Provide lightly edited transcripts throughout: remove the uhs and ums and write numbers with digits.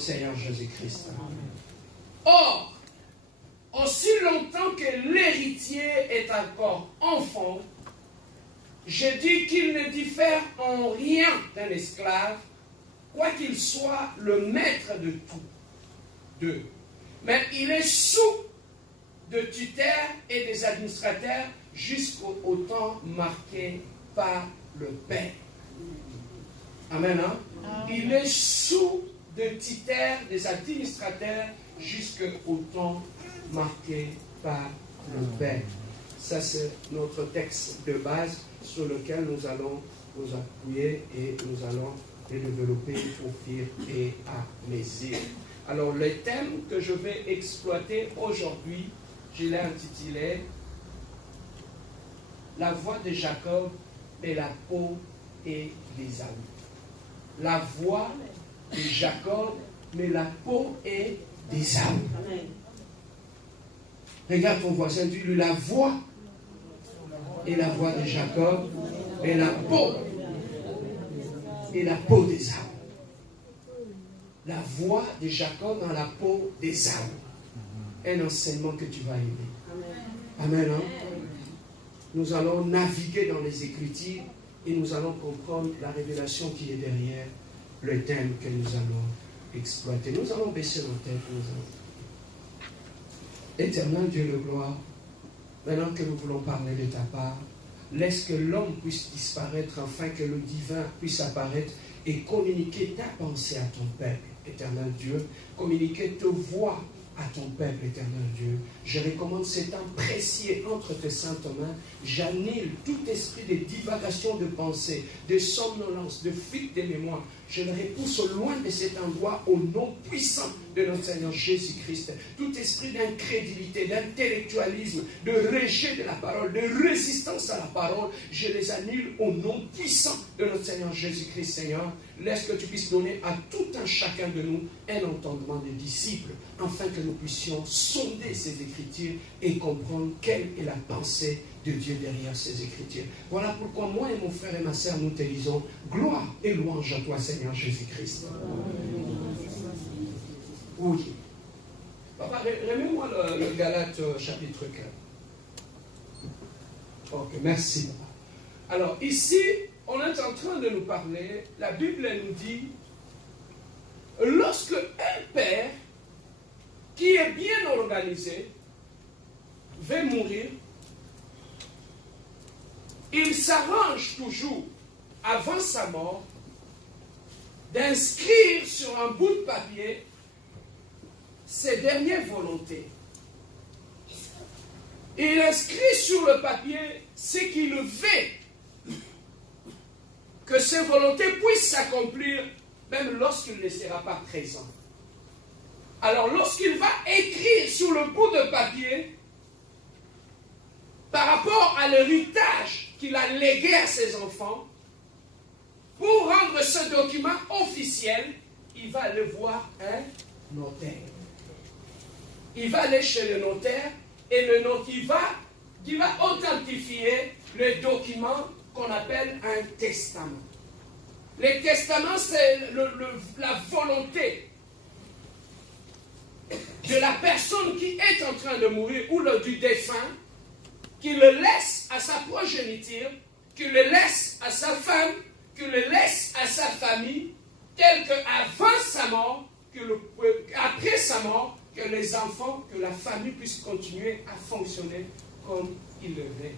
notre Seigneur Jésus-Christ. Or, aussi longtemps que l'héritier est encore enfant, je dis qu'il ne diffère en rien d'un esclave, quoiqu'il soit le maître de tout. 2. Mais il est sous de tuteurs et des administrateurs jusqu'au temps marqué par le Père. Amen. Hein? Il est sous de tuteurs, des administrateurs jusqu'au temps marqué par le Père. Ça, c'est notre texte de base sur lequel nous allons nous appuyer et nous allons les développer au fur et à mesure. Alors, le thème que je vais exploiter aujourd'hui, je l'ai intitulé « La voix de Jacob et la peau et d'Ésaü ». La voix de Jacob, mais la peau et d'Ésaü. Regarde ton voisin, dis-lui la voix et la voix de Jacob, et la peau d'Ésaü. La voix de Jacob dans la peau d'Ésaü. Un enseignement que tu vas aimer. Amen. Hein? Nous allons naviguer dans les Écritures et nous allons comprendre la révélation qui est derrière le thème que nous allons exploiter. Nous allons baisser nos têtes. Éternel Dieu de gloire, maintenant que nous voulons parler de ta part, laisse que l'homme puisse disparaître afin que le divin puisse apparaître et communiquer ta pensée à ton peuple, éternel Dieu, communiquer ta voix à ton peuple, éternel Dieu. Je recommande ces temps précieux entre tes saintes mains. J'annule tout esprit de divagation de pensée, de somnolence, de fuite de mémoire. Je le repousse loin de cet endroit au nom puissant de notre Seigneur Jésus-Christ. Tout esprit d'incrédulité, d'intellectualisme, de rejet de la parole, de résistance à la parole, je les annule au nom puissant de notre Seigneur Jésus-Christ, Seigneur. Laisse que tu puisses donner à tout un chacun de nous un entendement de disciples, afin que nous puissions sonder ces Écritures et comprendre quelle est la pensée de Dieu derrière ces Écritures. Voilà pourquoi moi et mon frère et ma sœur, nous te disons gloire et louange à toi, Seigneur Jésus-Christ. Oui. Papa, remets-moi le Galates chapitre 4. Ok, merci, papa. Alors, ici, on est en train de nous parler, la Bible nous dit, lorsque un père qui est bien organisé veut mourir, il s'arrange toujours, avant sa mort, d'inscrire sur un bout de papier ses dernières volontés. Il inscrit sur le papier ce qu'il veut que ses volontés puissent s'accomplir, même lorsqu'il ne sera pas présent. Alors, lorsqu'il va écrire sur le bout de papier, par rapport à l'héritage qu'il a légué à ses enfants, pour rendre ce document officiel, il va aller voir un notaire. Il va aller chez le notaire et le notaire qui va authentifier le document qu'on appelle un testament. Le testament, c'est la volonté de la personne qui est en train de mourir ou du défunt, qui le laisse à sa progéniture, qui le laisse à sa femme, qui le laisse à sa famille, tel qu'avant sa mort, après sa mort, que les enfants, que la famille puisse continuer à fonctionner comme il le veut.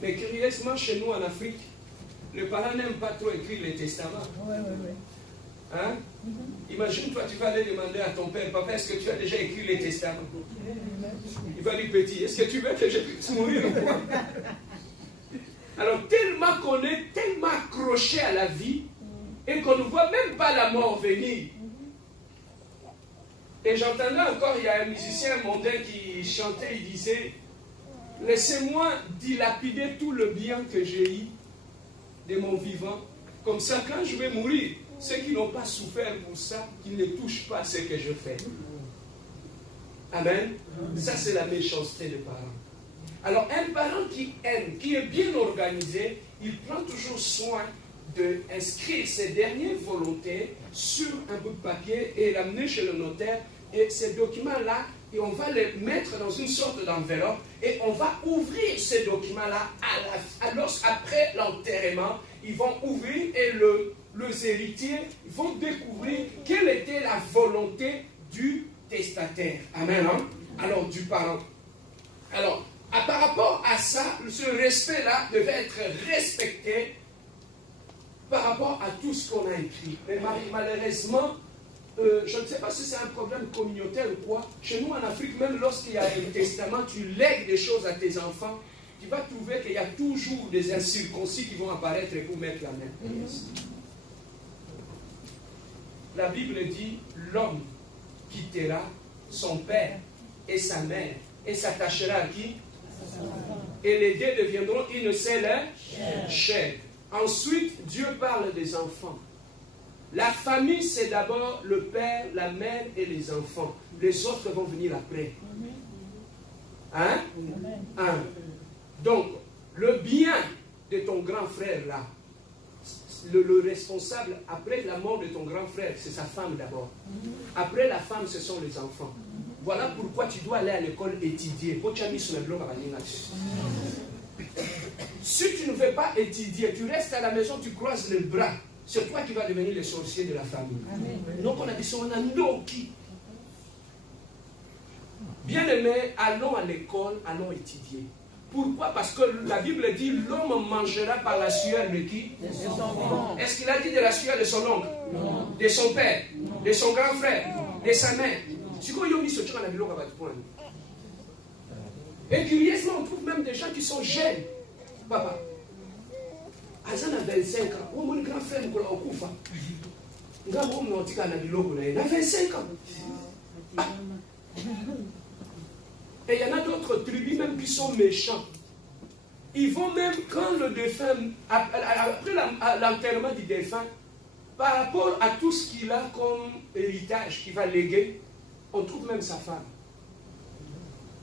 Mais curieusement, chez nous en Afrique, les parents n'aiment pas trop écrire les testaments. Oui. Hein? Imagine-toi, tu vas aller demander à ton père, papa, est-ce que tu as déjà écrit les testaments? Il va dire, petit, est-ce que tu veux que je puisse mourir ou quoi? Alors, tellement qu'on est tellement accroché à la vie et qu'on ne voit même pas la mort venir. Et j'entendais encore, il y a un musicien mondain qui chantait, il disait, laissez-moi dilapider tout le bien que j'ai eu de mon vivant. Comme ça, quand je vais mourir, ceux qui n'ont pas souffert pour ça, qu'ils ne touchent pas à ce que je fais. Amen. Ça, c'est la méchanceté des parents. Alors, un parent qui aime, qui est bien organisé, il prend toujours soin d'inscrire ses dernières volontés sur un bout de papier et l'amener chez le notaire. Et ces documents-là, et on va les mettre dans une sorte d'enveloppe et on va ouvrir ces documents-là après l'enterrement. Ils vont ouvrir et les héritiers vont découvrir quelle était la volonté du testataire. Amen. Hein? Alors, du parent. Alors, par rapport à ça, ce respect-là devait être respecté par rapport à tout ce qu'on a écrit. Mais malheureusement, je ne sais pas si c'est un problème communautaire ou quoi. Chez nous en Afrique, même lorsqu'il y a un testament, tu lègues des choses à tes enfants, tu vas trouver qu'il y a toujours des incirconcis qui vont apparaître pour mettre la main. La Bible dit, l'homme quittera son père et sa mère et s'attachera à qui? Et les deux deviendront une seule chair. Ensuite, Dieu parle des enfants. La famille, c'est d'abord le père, la mère et les enfants. Les autres vont venir après. Hein? Donc, le bien de ton grand frère là, le responsable, après la mort de ton grand frère, c'est sa femme d'abord. Après la femme, ce sont les enfants. Voilà pourquoi tu dois aller à l'école étudier. Si tu ne veux pas étudier, tu restes à la maison, tu croises les bras. C'est toi qui vas devenir le sorcier de la famille. Donc on a dit, on a Noki. Bien aimé, allons à l'école, allons étudier. Pourquoi? Parce que la Bible dit, l'homme mangera par la sueur de qui? Est-ce qu'il a dit de la sueur de son oncle? Non. De son père? Non. De son grand frère? Non. De sa mère? Et curieusement, on trouve même des gens qui sont jeunes. Papa, Azan a 25 ans. Oh, mon grand frère, il a 25 ans. Et il y en a d'autres tribus même qui sont méchants. Ils vont même, quand le défunt, après l'enterrement du défunt, par rapport à tout ce qu'il a comme héritage qu'il va léguer, on trouve même sa femme.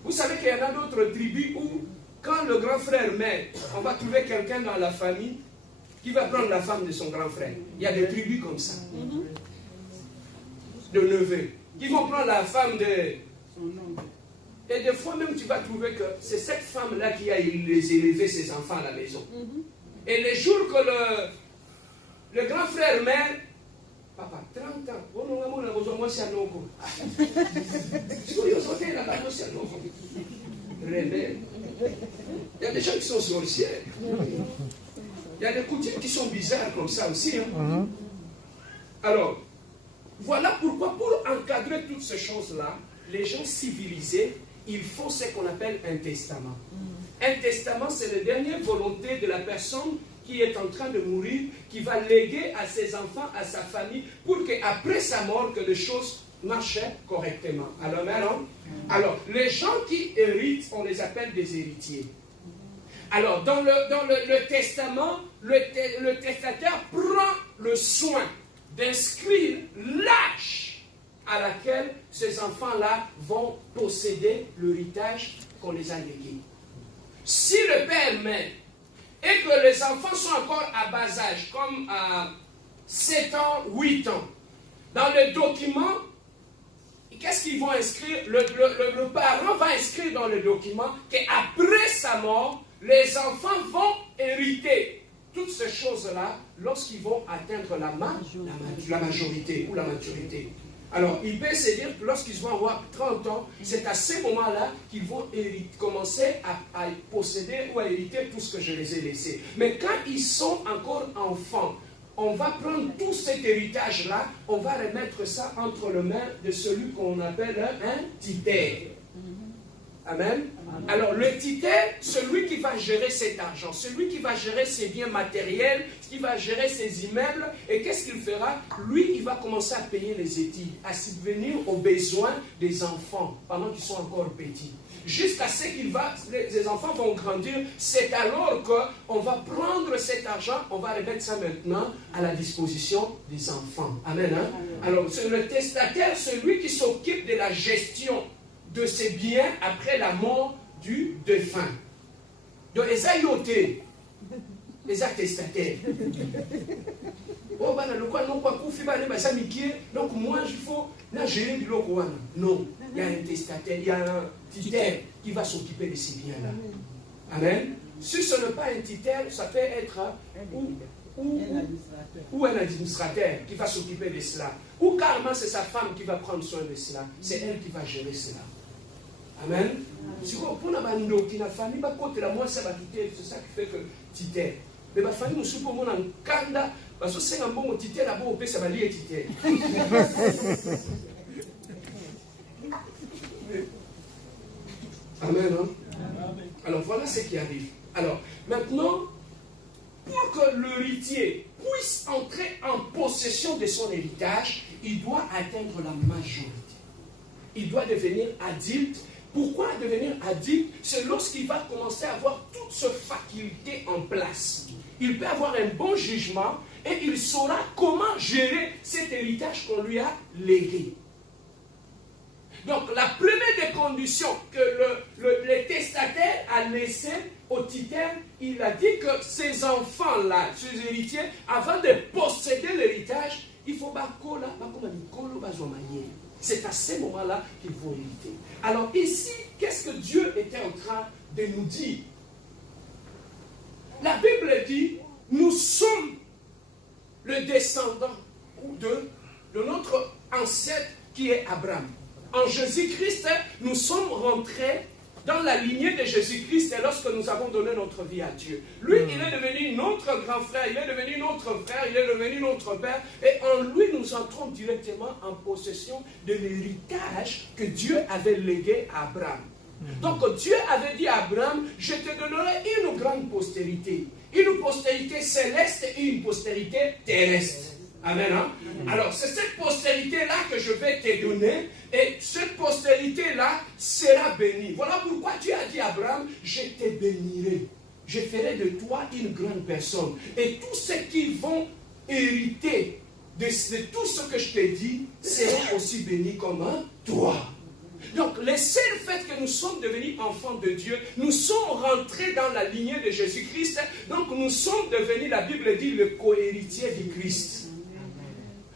Vous savez qu'il y en a d'autres tribus où, quand le grand frère meurt, on va trouver quelqu'un dans la famille qui va prendre la femme de son grand frère. Il y a des tribus comme ça. De neveux. Qui vont prendre la femme de son oncle. Et des fois même tu vas trouver que c'est cette femme-là qui a élevé ses enfants à la maison. Et les jours que le grand frère meurt, papa, 30 ans, rebelle. Il y a des gens qui sont sorciers. Il y a des coutumes qui sont bizarres comme ça aussi. Hein? Alors, voilà pourquoi, pour encadrer toutes ces choses-là, les gens civilisés, ils font ce qu'on appelle un testament. Un testament, c'est la dernière volonté de la personne qui est en train de mourir, qui va léguer à ses enfants, à sa famille, pour qu'après sa mort, que les choses marchent correctement. Alors, les gens qui héritent, on les appelle des héritiers. Alors, dans le testament, le testataire prend le soin d'inscrire l'âge à laquelle ces enfants-là vont posséder l'héritage qu'on les a légué. Si le père meurt et que les enfants sont encore à bas âge, comme à 7 ans, 8 ans, dans le document, qu'est-ce qu'ils vont inscrire? Le parent va inscrire dans le document qu'après sa mort, les enfants vont hériter toutes ces choses-là lorsqu'ils vont atteindre la majorité ou la maturité. Alors, il peut se dire que lorsqu'ils vont avoir 30 ans, c'est à ce moment-là qu'ils vont commencer à posséder ou à hériter tout ce que je les ai laissé. Mais quand ils sont encore enfants, on va prendre tout cet héritage-là, on va remettre ça entre les mains de celui qu'on appelle un titaire. Amen. Alors le titaire, celui qui va gérer cet argent, celui qui va gérer ses biens matériels, qui va gérer ses immeubles, et qu'est-ce qu'il fera? Lui, il va commencer à payer les études, à subvenir aux besoins des enfants pendant qu'ils sont encore petits. Jusqu'à ce que les enfants vont grandir, c'est alors qu'on va prendre cet argent, on va remettre ça maintenant à la disposition des enfants. Amen. Hein? Alors c'est le testataire, celui qui s'occupe de la gestion de ses biens après la mort du défunt. Donc, Esaïoté. les attestataires. Oh, bah, donc moi, il faut gérer du loco. Non, il y a un testataire, il y a un titulaire qui va s'occuper de ces biens-là. Amen. Si ce n'est pas un titulaire, ça peut être ou un administrateur qui va s'occuper de cela. Ou carrément c'est sa femme qui va prendre soin de cela. C'est elle qui va gérer cela. Amen. C'est ça qui fait que titulaire. Mais ma famille, nous sommes en Kanda, parce que c'est un bon titulaire, là-bas, on ça va lier titulaire. Amen. Hein? Alors voilà ce qui arrive. Alors maintenant, pour que l'héritier puisse entrer en possession de son héritage, il doit atteindre la majorité. Il doit devenir adulte. Pourquoi devenir adulte? C'est lorsqu'il va commencer à avoir toutes ses facultés en place. Il peut avoir un bon jugement et il saura comment gérer cet héritage qu'on lui a légué. Donc, la première des conditions que le testataire a laissé au titulaire, il a dit que ces enfants-là, ces héritiers, avant de posséder l'héritage, il faut c'est à ce moment-là qu'il faut hériter. Alors ici, qu'est-ce que Dieu était en train de nous dire? La Bible dit, nous sommes le descendant de notre ancêtre qui est Abraham. En Jésus-Christ, nous sommes rentrés dans la lignée de Jésus-Christ lorsque nous avons donné notre vie à Dieu. Lui, il est devenu notre grand frère, il est devenu notre frère, il est devenu notre père. Et en lui, nous entrons directement en possession de l'héritage que Dieu avait légué à Abraham. Donc Dieu avait dit à Abraham, je te donnerai une grande postérité. Une postérité céleste et une postérité terrestre. Amen. Hein? Alors, c'est cette postérité-là que je vais te donner, et cette postérité-là sera bénie. Voilà pourquoi Dieu a dit à Abraham, je te bénirai. Je ferai de toi une grande personne. Et tous ceux qui vont hériter de tout ce que je t'ai dit seront aussi bénis comme toi. Donc, le seul fait que nous sommes devenus enfants de Dieu, nous sommes rentrés dans la lignée de Jésus-Christ, donc nous sommes devenus, la Bible dit, le co-héritier du Christ.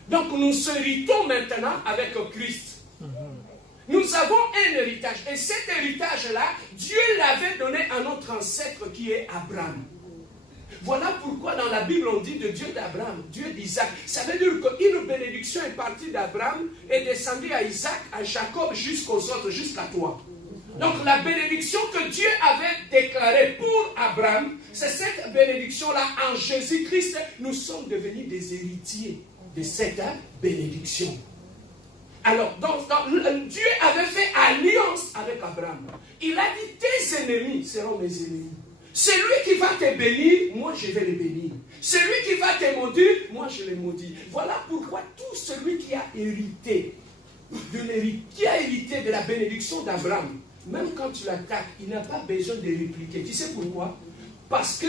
Donc nous héritons maintenant avec Christ. Nous avons un héritage. Et cet héritage-là, Dieu l'avait donné à notre ancêtre qui est Abraham. Voilà pourquoi dans la Bible on dit de Dieu d'Abraham, Dieu d'Isaac. Ça veut dire qu'une bénédiction est partie d'Abraham et descendue à Isaac, à Jacob, jusqu'aux autres, jusqu'à toi. Donc la bénédiction que Dieu avait déclarée pour Abraham, c'est cette bénédiction-là en Jésus-Christ. Nous sommes devenus des héritiers de cette bénédiction. Alors, Dieu avait fait alliance avec Abraham. Il a dit, tes ennemis seront mes ennemis. Celui qui va te bénir, moi je vais le bénir. Celui qui va te maudire, moi je le maudis. Voilà pourquoi tout celui qui a hérité de la bénédiction d'Abraham, même quand tu l'attaques, il n'a pas besoin de répliquer. Tu sais pourquoi? Parce que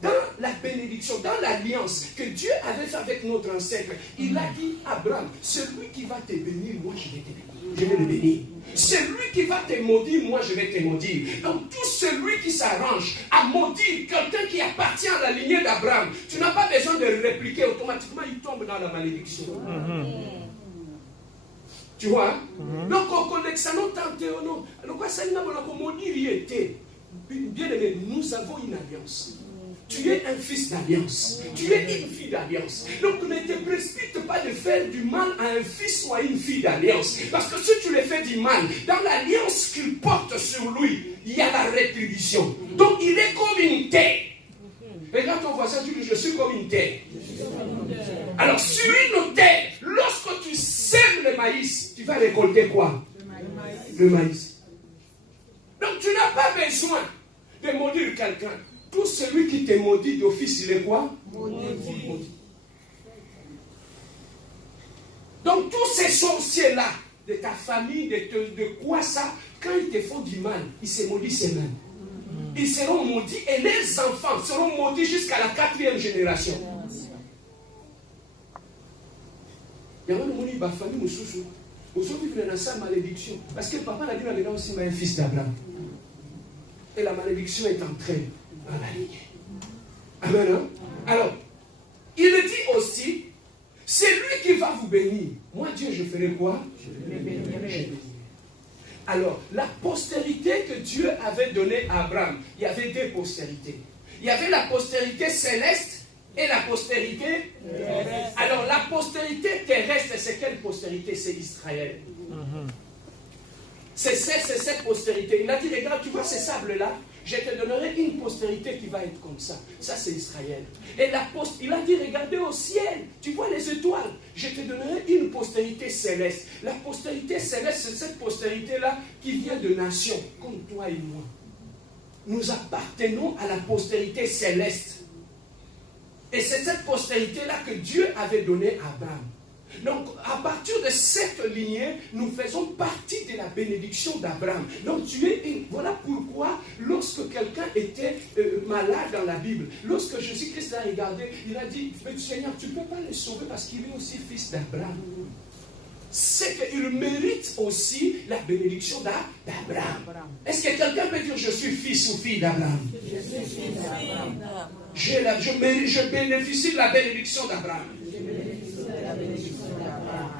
dans la bénédiction, dans l'alliance que Dieu avait fait avec notre ancêtre, il a dit à Abraham, celui qui va te bénir, moi je vais te bénir. Je vais le bénir. Celui qui va te maudire, moi je vais te maudire. Donc tout celui qui s'arrange à maudire quelqu'un qui appartient à la lignée d'Abraham, tu n'as pas besoin de répliquer, automatiquement il tombe dans la malédiction. Tu vois? Donc on connaît ça, non tant non. Alors ça n'a pas maudire. Bien aimé, nous avons une alliance. Tu es un fils d'alliance. Tu es une fille d'alliance. Donc ne te précipite pas de faire du mal à un fils ou à une fille d'alliance. Parce que si tu le fais du mal, dans l'alliance qu'il porte sur lui, il y a la rétribution. Donc il est comme une terre. Et quand on voit ça, tu dis, je suis comme une terre. Alors sur une terre, lorsque tu sèmes le maïs, tu vas récolter quoi? Le maïs. Donc tu n'as pas besoin de maudire quelqu'un. Tout celui qui te maudit d'office, il est quoi? Maudit. Donc tous ces sorciers-là, de ta famille, de quoi ça, quand ils te font du mal, ils se maudissent eux-mêmes. Ils seront maudits et les enfants seront maudits jusqu'à la 4e génération. Il y a une famille, aujourd'hui, il y a sa malédiction. Parce que papa l'a dit, il a aussi un fils d'Abraham. Et la malédiction est entrée dans la lignée. Amen. Hein? Alors, il le dit aussi, c'est lui qui va vous bénir. Moi, Dieu, je ferai quoi? Je le bénirai. Alors, la postérité que Dieu avait donnée à Abraham, il y avait deux postérités. Il y avait la postérité céleste et la postérité terrestre. Alors, la postérité terrestre, c'est quelle postérité? C'est Israël. C'est cette postérité. Il a dit, regarde, tu vois ces sables-là, je te donnerai une postérité qui va être comme ça. Ça, c'est Israël. Et il a dit, regardez au ciel, tu vois les étoiles, je te donnerai une postérité céleste. La postérité céleste, c'est cette postérité-là qui vient de nations, comme toi et moi. Nous appartenons à la postérité céleste. Et c'est cette postérité-là que Dieu avait donnée à Abraham. Donc, à partir de cette lignée, nous faisons partie de la bénédiction d'Abraham. Donc, voilà pourquoi, lorsque quelqu'un était malade dans la Bible, lorsque Jésus-Christ l'a regardé, il a dit, Seigneur, tu ne peux pas le sauver parce qu'il est aussi fils d'Abraham. C'est qu'il mérite aussi la bénédiction d'Abraham. Est-ce que quelqu'un peut dire, je suis fils ou fille d'Abraham? Je suis fils d'Abraham. Je bénéficie de la bénédiction d'Abraham.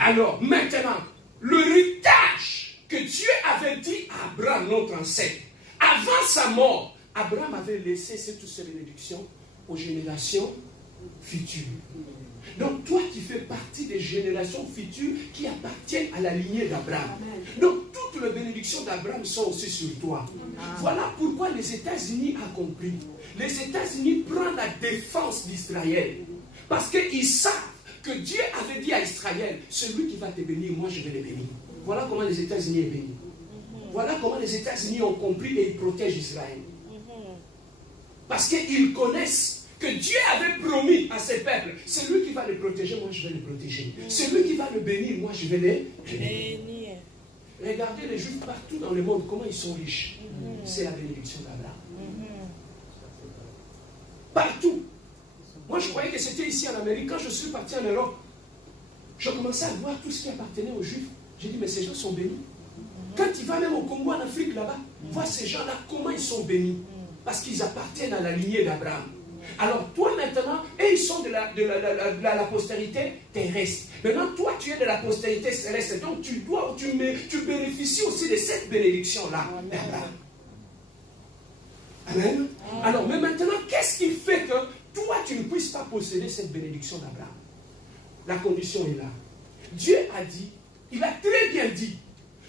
Alors, maintenant, l'héritage que Dieu avait dit à Abraham, notre ancêtre, avant sa mort, Abraham avait laissé toutes ces bénédictions aux générations futures. Donc, toi, tu fais partie des générations futures qui appartiennent à la lignée d'Abraham. Donc, toutes les bénédictions d'Abraham sont aussi sur toi. Voilà pourquoi les États-Unis ont compris. Les États-Unis prennent la défense d'Israël. Parce qu'ils savent que Dieu avait dit à Israël, celui qui va te bénir, moi je vais le bénir. Voilà comment les États-Unis sont bénis. Voilà comment les États-Unis ont compris et ils protègent Israël. Parce qu'ils connaissent que Dieu avait promis à ses peuples, celui qui va le protéger, moi je vais le protéger. Celui qui va le bénir, moi je vais le bénir. Regardez les Juifs partout dans le monde, comment ils sont riches. C'est la bénédiction d'Abraham. Partout. Moi, je croyais que c'était ici en Amérique. Quand je suis parti en Europe, je commençais à voir tout ce qui appartenait aux Juifs. J'ai dit, mais ces gens sont bénis. Quand tu vas même au Congo, en Afrique, là-bas, vois ces gens-là, comment ils sont bénis. Parce qu'ils appartiennent à la lignée d'Abraham. Alors, toi, maintenant, ils sont de la postérité terrestre. Maintenant, toi, tu es de la postérité céleste. Donc, tu bénéficies aussi de cette bénédiction-là d'Abraham. Amen. Alors, mais maintenant, qu'est-ce qui fait que toi, tu ne puisses pas posséder cette bénédiction d'Abraham? La condition est là. Dieu a dit, il a très bien dit,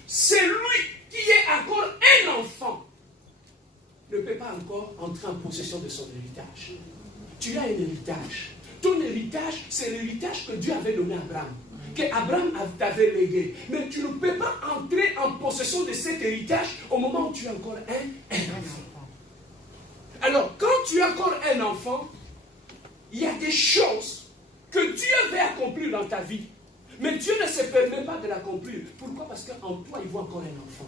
celui qui est encore un enfant ne peut pas encore entrer en possession de son héritage. Tu as un héritage. Ton héritage, c'est l'héritage que Dieu avait donné à Abraham, que Abraham t'avait légué. Mais tu ne peux pas entrer en possession de cet héritage au moment où tu es encore un enfant. Alors, quand tu es encore un enfant, il y a des choses que Dieu veut accomplir dans ta vie. Mais Dieu ne se permet pas de l'accomplir. Pourquoi? Parce qu'en toi, il voit encore un enfant.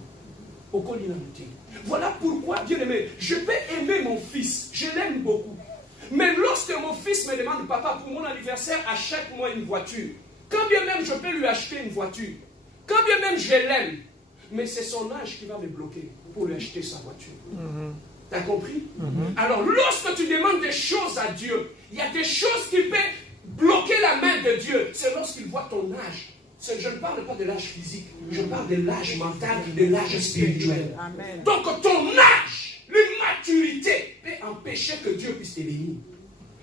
Voilà pourquoi, bien aimé, je peux aimer mon fils. Je l'aime beaucoup. Mais lorsque mon fils me demande, papa, pour mon anniversaire, achète-moi une voiture. Quand bien même je peux lui acheter une voiture. Quand bien même je l'aime. Mais c'est son âge qui va me bloquer pour lui acheter sa voiture. T'as compris? Alors, lorsque tu demandes des choses à Dieu, il y a des choses qui peuvent bloquer la main de Dieu. C'est lorsqu'il voit ton âge. Je ne parle pas de l'âge physique, je parle de l'âge mental, de l'âge spirituel. Amen. Donc, ton âge, l'immaturité peut empêcher que Dieu puisse te bénir.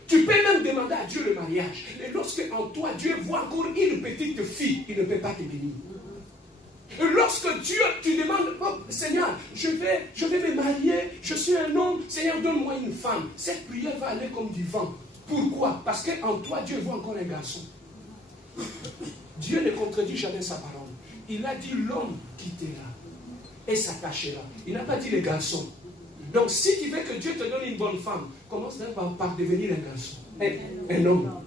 Tu peux même demander à Dieu le mariage. Et lorsque en toi, Dieu voit encore une petite fille, il ne peut pas te bénir. Lorsque Dieu, tu demandes, oh, Seigneur, je vais me marier, je suis un homme, Seigneur, donne-moi une femme. Cette prière va aller comme du vent. Pourquoi? Parce qu'en toi, Dieu voit encore un garçon. Dieu ne contredit jamais sa parole. Il a dit l'homme quittera et s'attachera. Il n'a pas dit les garçons. Donc, si tu veux que Dieu te donne une bonne femme, commence par devenir un garçon, un homme.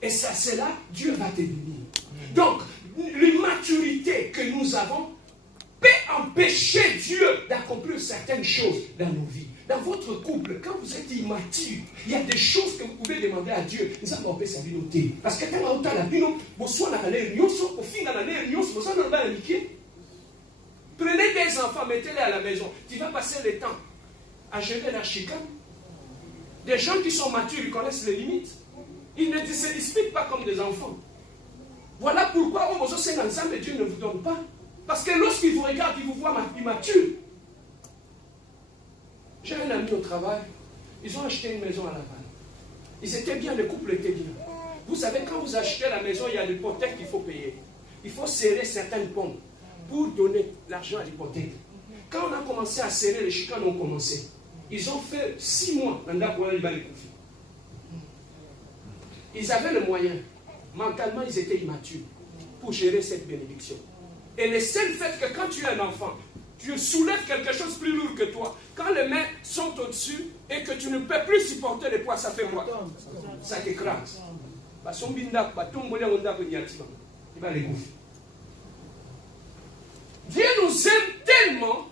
Et ça, c'est là, Dieu va te bénir. Donc, l'immaturité que nous avons peut empêcher Dieu d'accomplir certaines choses dans nos vies. Dans votre couple, quand vous êtes immature, il y a des choses que vous pouvez demander à Dieu. Nous avons appelé ça noter. Parce que quand vous avez dit, prenez des enfants, mettez-les à la maison. Tu vas passer le temps à gérer la chicane. Des gens qui sont matures, ils connaissent les limites. Ils ne se disputent pas comme des enfants. Voilà pourquoi au sein ensemble, Dieu ne vous donne pas. Parce que lorsqu'il vous regarde, il vous voit immature. J'ai un ami au travail, ils ont acheté une maison à Laval. Ils étaient bien, le couple était bien. Vous savez, quand vous achetez la maison, il y a l'hypothèque qu'il faut payer. Il faut serrer certaines pompes pour donner l'argent à l'hypothèque. Quand on a commencé à serrer, les chicanes ont commencé. Ils ont fait 6 mois dans la pour les conflits. Ils avaient le moyen. Mentalement, ils étaient immatures pour gérer cette bénédiction. Et le seul fait que quand tu es un enfant, tu soulèves quelque chose plus lourd que toi. Quand les mains sont au-dessus et que tu ne peux plus supporter le poids, ça fait quoi? Ça t'écrase. Dieu nous aime tellement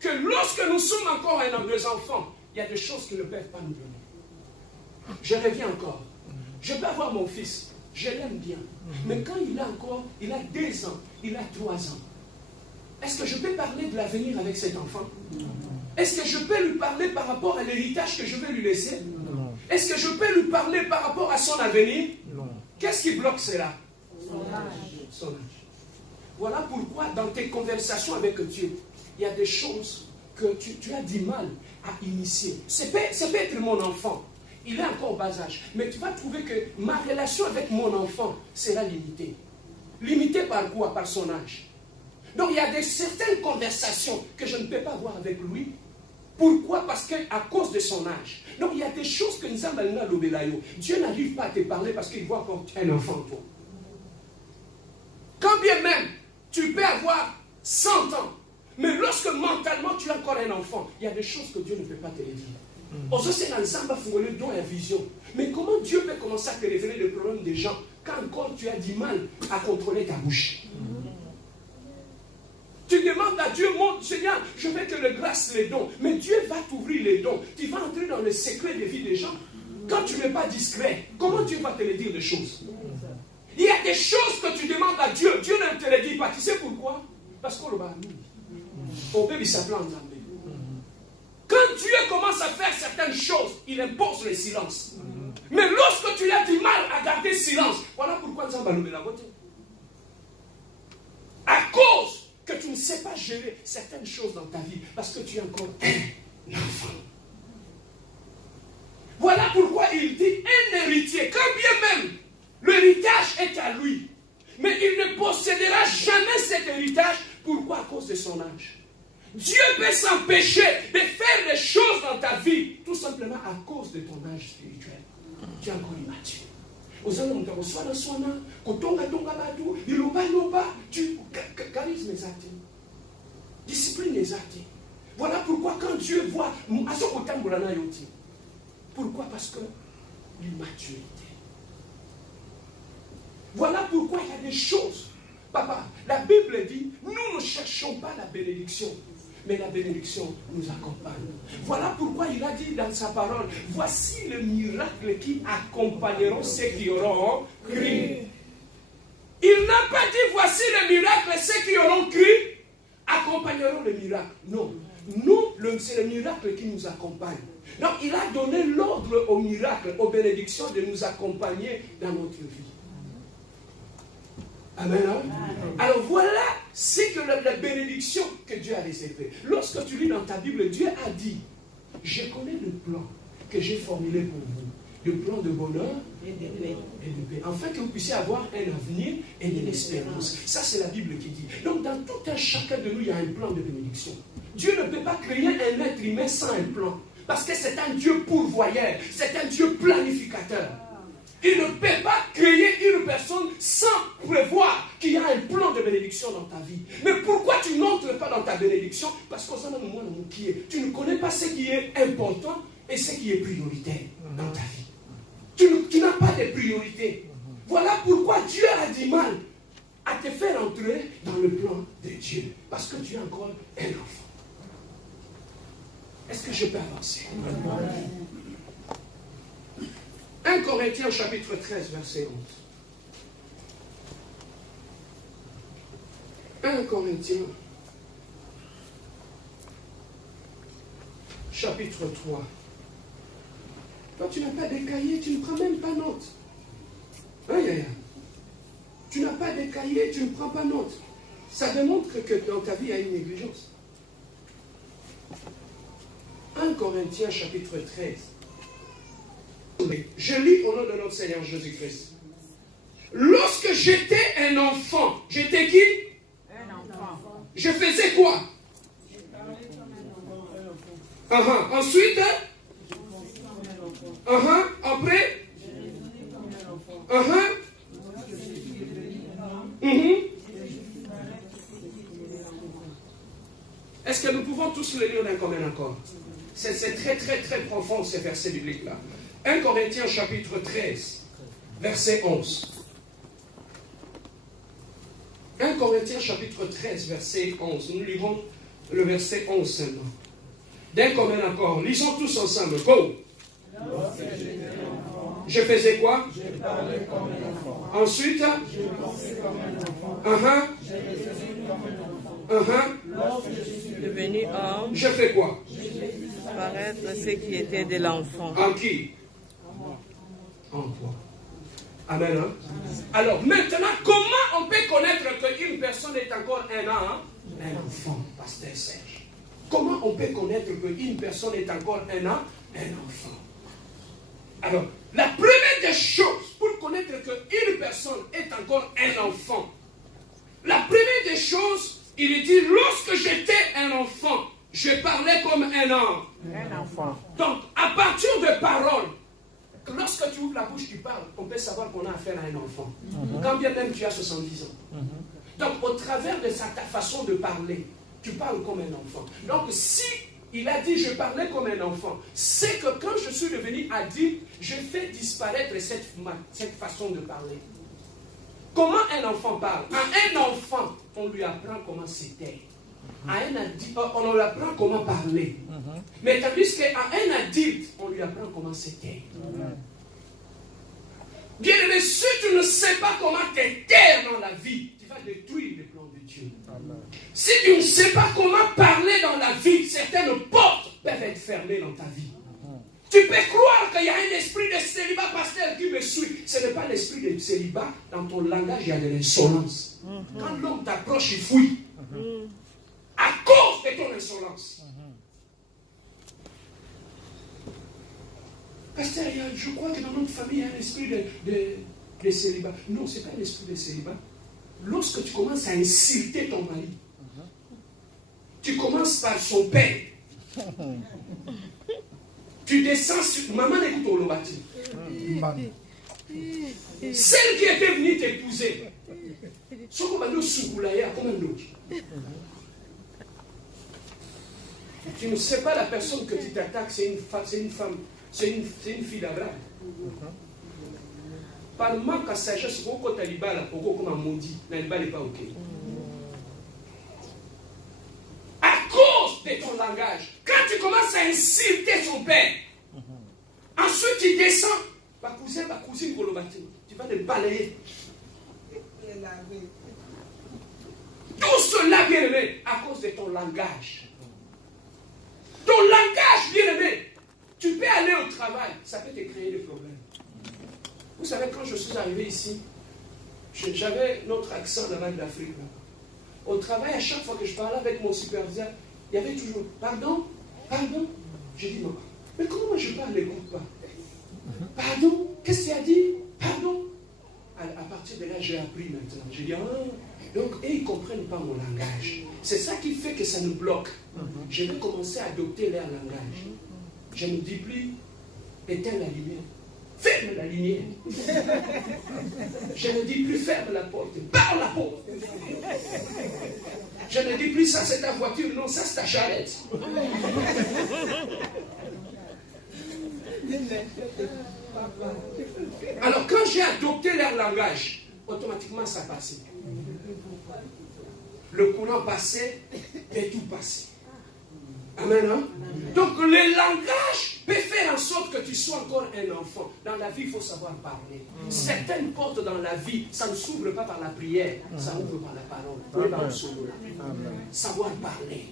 que lorsque nous sommes encore des enfants, il y a des choses qu'il ne peuvent pas nous donner. Je reviens encore. Je peux avoir mon fils, je l'aime bien. Mais quand il a 2 ans, il a 3 ans, est-ce que je peux parler de l'avenir avec cet enfant? Est-ce que je peux lui parler par rapport à l'héritage que je vais lui laisser? Est-ce que je peux lui parler par rapport à son avenir? Qu'est-ce qui bloque cela? Son âge. Voilà pourquoi dans tes conversations avec Dieu, il y a des choses que tu as du mal à initier. Ça peut être mon enfant. Il est encore au bas âge. Mais tu vas trouver que ma relation avec mon enfant sera limitée. Limitée par quoi? Par son âge. Donc il y a certaines conversations que je ne peux pas avoir avec lui. Pourquoi? Parce qu'à cause de son âge. Donc il y a des choses que nous avons. Dieu n'arrive pas à te parler parce qu'il voit encore un enfant en toi. Quand bien même tu peux avoir 100 ans, mais lorsque mentalement tu es encore un enfant, il y a des choses que Dieu ne peut pas te dire. Mais comment Dieu peut commencer à te révéler le problème des gens quand encore tu as du mal à contrôler ta bouche? Tu demandes à Dieu, mon Seigneur, je veux que le grâce les dons. Mais Dieu va t'ouvrir les dons. Tu vas entrer dans le secret des vies des gens. Quand tu n'es pas discret, comment Dieu va te le dire les choses? Il y a des choses que tu demandes à Dieu. Dieu ne te les dit pas. Tu sais pourquoi? Parce qu'on le va nous. On peut lui s'appeler en Zambie. Quand Dieu commence à faire certaines choses, il impose le silence. Mais lorsque tu as du mal à garder silence, voilà pourquoi nous allons la voter. À cause que tu ne sais pas gérer certaines choses dans ta vie, parce que tu es encore un enfant. Voilà pourquoi il dit un héritier, quand bien même l'héritage est à lui, mais il ne possédera jamais cet héritage. Pourquoi? À cause de son âge. Dieu peut s'empêcher de faire des choses dans ta vie, tout simplement à cause de ton âge spirituel. Tu es encore immature. Charisme exacté. Discipline exacte. Voilà pourquoi quand Dieu voit, pourquoi? Parce que l'immaturité. Voilà pourquoi il y a des choses. Papa, la Bible dit, nous ne cherchons pas la bénédiction, mais la bénédiction nous accompagne. Voilà pourquoi il a dit dans sa parole, voici le miracle qui accompagneront ceux qui auront cru. Il n'a pas dit, voici le miracle, ceux qui auront cru accompagneront le miracle. Non, nous, c'est le miracle qui nous accompagne. Donc, il a donné l'ordre au miracle, aux bénédictions de nous accompagner dans notre vie. Amen. Alors voilà, c'est que la bénédiction que Dieu a réservée. Lorsque tu lis dans ta Bible, Dieu a dit, je connais le plan que j'ai formulé pour vous. Le plan de bonheur et de paix. Afin que vous puissiez avoir un avenir et de l'espérance. Ça, c'est la Bible qui dit. Donc, dans tout un chacun de nous, il y a un plan de bénédiction. Dieu ne peut pas créer un être humain sans un plan. Parce que c'est un Dieu pourvoyeur. C'est un Dieu planificateur. Il ne peut pas créer une personne sans prévoir qu'il y a un plan de bénédiction dans ta vie. Mais pourquoi tu n'entres pas dans ta bénédiction? Parce que tu ne connais pas ce qui est important et ce qui est prioritaire dans ta vie. Tu n'as pas de priorité. Voilà pourquoi Dieu a du mal à te faire entrer dans le plan de Dieu. Parce que tu es encore un enfant. Est-ce que je peux avancer? 1 Corinthiens chapitre 13, verset 11. 1 Corinthiens chapitre 3, Toi, tu n'as pas de cahier, tu ne prends même pas note. Aïe, aïe, aïe. Tu n'as pas de cahier, tu ne prends pas note. Ça démontre que dans ta vie, il y a une négligence. 1 Corinthiens chapitre 13. Je lis au nom de notre Seigneur Jésus-Christ. Lorsque j'étais un enfant, j'étais qui? Un enfant. Je faisais quoi? Ensuite, après, Est-ce que nous pouvons tous le lire d'un commun accord? C'est très très très profond ces versets bibliques-là. 1 Corinthiens chapitre 13, verset 11. 1 Corinthiens chapitre 13, verset 11. Nous lirons le verset 11 seulement. D'un commun accord. Lisons tous ensemble. Go! Je faisais quoi? Je parlais comme un enfant. Ensuite? Je pensais comme un enfant. Je réfléchis comme un enfant. Lorsque je suis devenu homme, je fais quoi? Je fais disparaître ce qui était de l'enfant. En qui? En toi. Amen. Hein? Alors maintenant, comment on peut connaître qu'une personne est encore un enfant, pasteur Serge? Comment on peut connaître qu'une personne est encore un enfant? Alors, la première des choses pour connaître qu'une personne est encore un enfant, la première des choses, il dit, lorsque j'étais un enfant, je parlais comme un enfant. Donc, à partir de paroles, lorsque tu ouvres la bouche, tu parles, on peut savoir qu'on a affaire à un enfant. Quand bien même tu as 70 ans. Donc, au travers de ta façon de parler, tu parles comme un enfant. Donc, si il a dit, je parlais comme un enfant, c'est que quand je suis devenu adulte, je fais disparaître cette façon de parler. Comment un enfant parle? À un enfant, on lui apprend comment se taire. À un adulte, on lui apprend comment parler. Mais tandis qu'à un adulte, on lui apprend comment se taire. Bien aimé, si tu ne sais pas comment te taire dans la vie, tu vas détruire le plan de Dieu. Si tu ne sais pas comment parler dans la vie, certaines portes peuvent être fermées dans ta vie. Tu peux croire qu'il y a un esprit de célibat, pasteur, qui me suit. Ce n'est pas l'esprit de célibat. Dans ton langage, il y a de l'insolence. Quand l'homme t'approche, il fouille. À cause de ton insolence. Pasteur, je crois que dans notre famille, il y a un esprit de célibat. Non, ce n'est pas un esprit de célibat. Lorsque tu commences à insulter ton mari, tu commences par son père. Tu descends sur... Maman écoute au lobati. Celle qui était venue t'épouser. Tu ne sais pas la personne que tu t'attaques, c'est une femme, c'est une fille d'Abraham. Par manque à sagesse, pourquoi Taliban là, pourquoi comme un maudit, Taliban n'est pas ok. À cause de ton langage, quand tu commences à insulter son père, ensuite tu descends, ma cousine, tu vas le balayer. Tout cela, bien aimé, à cause de ton langage. Ton langage, bien aimé, tu peux aller au travail, ça peut te créer des problèmes. Vous savez, quand je suis arrivé ici, j'avais notre accent là-bas de l'Afrique. Au travail, à chaque fois que je parlais avec mon superviseur, il y avait toujours « Pardon? Pardon ?» J'ai dit « Non, mais comment moi je parle, n'écoute pas? Pardon? Qu'est-ce qu'il a dit? Pardon? » À partir de là, j'ai appris maintenant. J'ai dit « Ah, donc, ils ne comprennent pas mon langage. » C'est ça qui fait que ça nous bloque. Je vais commencer à adopter leur langage. Je ne dis plus « Éteins la lumière. » Ferme la lumière. Je ne dis plus ferme la porte. Barre la porte. Je ne dis plus ça c'est ta voiture. Non, ça c'est ta charrette. Alors quand j'ai adopté leur langage, automatiquement ça passait. Le courant passait et tout passait. Amen, hein? Donc le langage peut faire en sorte que tu sois encore un enfant. Dans la vie, il faut savoir parler. Certaines portes dans la vie, ça ne s'ouvre pas par la prière, ça ouvre par la parole. Savoir parler.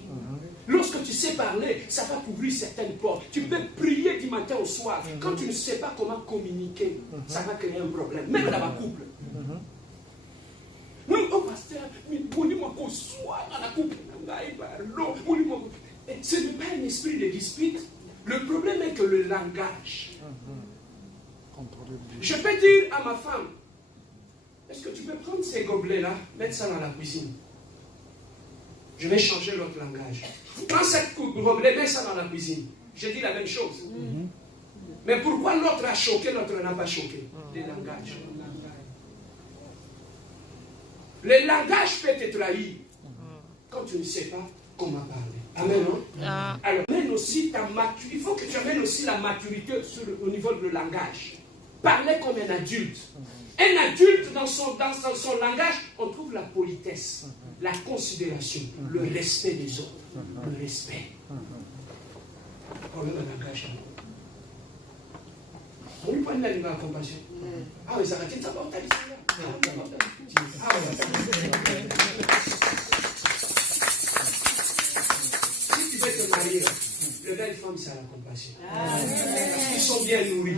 Lorsque tu sais parler, ça va t'ouvrir certaines portes. Tu peux prier du matin au soir. Quand tu ne sais pas comment communiquer, ça va créer un problème. Même dans la couple. Nous, oh pasteur, dans la couple. Ce n'est pas un esprit de dispute. Le problème est que le langage. Je peux dire à ma femme, est-ce que tu peux prendre ces gobelets-là, mettre ça dans la cuisine? Je vais changer l'autre langage. Prends cette gobelet, mets ça dans la cuisine. Je dis la même chose. Mais pourquoi l'autre a choqué, l'autre n'a pas choqué? Les langages. Le langage peut te trahir quand tu ne sais pas comment parler. Amen, non? Alors, amène aussi ta maturité. Il faut que tu amènes aussi la maturité au niveau du langage. Parler comme un adulte. Un adulte, dans son langage, on trouve la politesse, la considération, le respect des autres. Le respect. Problème de langage. On lui prend la langue à compassion. Ah oui, ça va être ça. Si tu veux te marier, le gars et femme, c'est à la compassion. Ils sont bien nourris.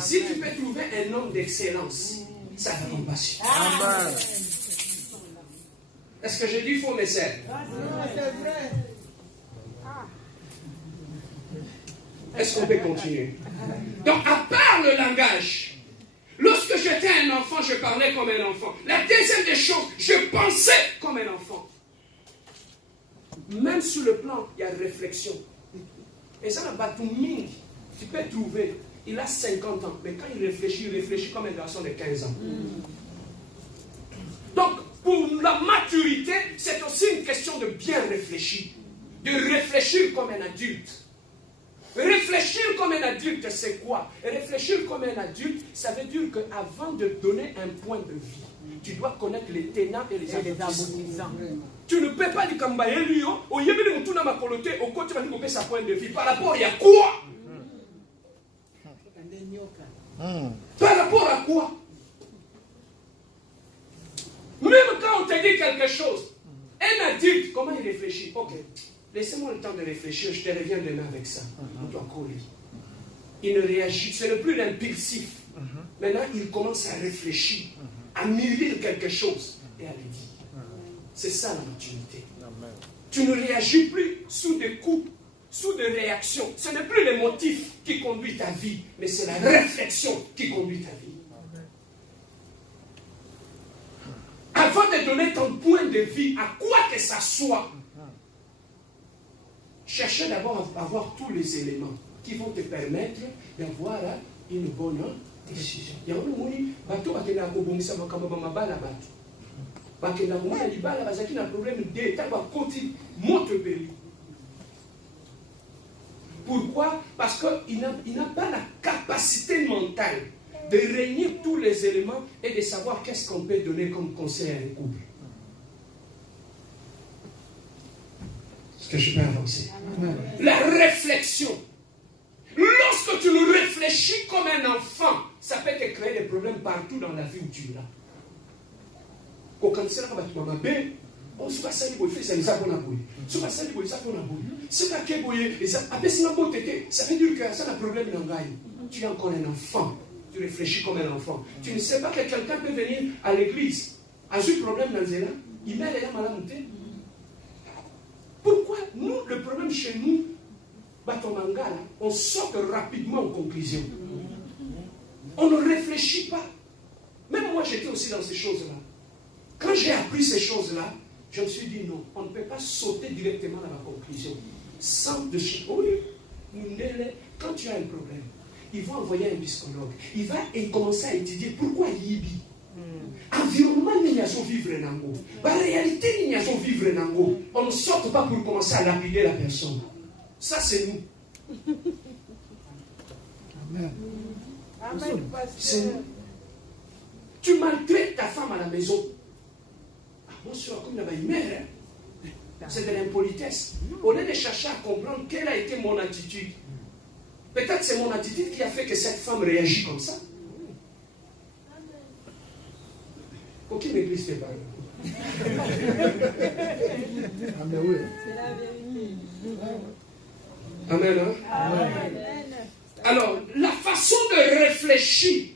Si tu peux trouver un homme d'excellence, c'est à la compassion. Est-ce que je dis faux, mes sœurs? Est-ce qu'on peut continuer? Donc, à part le langage, lorsque j'étais un enfant, je parlais comme un enfant. La deuxième des choses, je pensais comme un enfant. Même sur le plan, il y a réflexion. Et ça, la Batouming, tu peux trouver, il a 50 ans, mais quand il réfléchit comme un garçon de 15 ans. Donc, pour la maturité, c'est aussi une question de bien réfléchir. De réfléchir comme un adulte. Réfléchir comme un adulte, c'est quoi? Réfléchir comme un adulte, ça veut dire qu'avant de donner un point de vue, tu dois connaître les tenants et les aboutissants. Tu ne peux pas dire comme Bayelio, au Yémen, tout n'a pas coloté, au côté, tu vas dire sa point de vue. Par rapport, il y a quoi? Par rapport à quoi? Même quand on te dit quelque chose, un adulte, comment il réfléchit? Ok, laissez-moi le temps de réfléchir, je te reviens demain avec ça. On doit coller. Il ne réagit, ce n'est plus l'impulsif. Maintenant, il commence à réfléchir, à mûrir quelque chose et à le dire. C'est ça la maturité. Tu ne réagis plus sous des coups, sous des réactions. Ce n'est plus le motif qui conduit ta vie, mais c'est la réflexion qui conduit ta vie. Avant de donner ton point de vue, à quoi que ça soit, cherchez d'abord à avoir tous les éléments qui vont te permettre d'avoir une bonne décision. Il y a un pourquoi? Parce qu'il n'a pas la capacité mentale de réunir tous les éléments et de savoir qu'est-ce qu'on peut donner comme conseil à un couple. Est-ce que je peux avancer? La réflexion. Lorsque tu ne réfléchis comme un enfant, ça peut te créer des problèmes partout dans la vie où tu es là. Quand tu es là, on se passe à l'ébouille, c'est ça qu'on a bouillé. Se passe à l'ébouille, ça qu'on a bouillé. C'est pas qu'il bouillé, et ça, après c'est un beau tété, ça veut dire que ça a un problème dans la vie. Tu es encore un enfant, tu réfléchis comme un enfant. Tu ne sais pas que quelqu'un peut venir à l'église, a eu problème dans le il met les âmes à la montée. Pourquoi nous, le problème chez nous, Batomanga, on saute rapidement aux conclusions. On ne réfléchit pas. Même moi, j'étais aussi dans ces choses-là. Quand j'ai appris ces choses-là, je me suis dit non, on ne peut pas sauter directement dans la conclusion. Sans de chez quand tu as un problème, ils vont envoyer un psychologue. Il va commencer à étudier pourquoi Yibi. Environnement, il n'y a pas vivre nango. La réalité, il n'y a pas vivre nango. On ne saute pas pour commencer à lapider la personne. Ça, c'est nous. Amen. C'est nous. Tu maltraites ta femme à la maison. Moi, je suis comme la mère. C'est de l'impolitesse. Au lieu de chercher à comprendre quelle a été mon attitude. Peut-être c'est mon attitude qui a fait que cette femme réagit comme ça. Aucune église fait pareil. Amen, oui. C'est la vérité. Amen. Hein? Amen. Alors, la façon de réfléchir.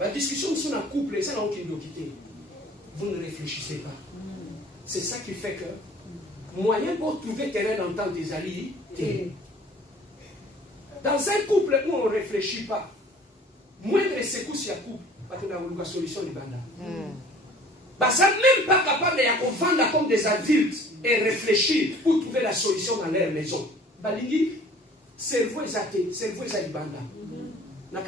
La discussion sur un couple, ça n'a aucune quitté. Vous ne réfléchissez pas. C'est ça qui fait que moyen pour trouver terrain d'entente des alliés. Dans un couple où on ne réfléchit pas, moindre secousses il y a couple, parce qu'on a une solution du banda. Parce que même pas capable de vendre comme des adultes et réfléchir pour trouver la solution dans leur maison. Balingi, cerveau est athée, cerveau est banda. Il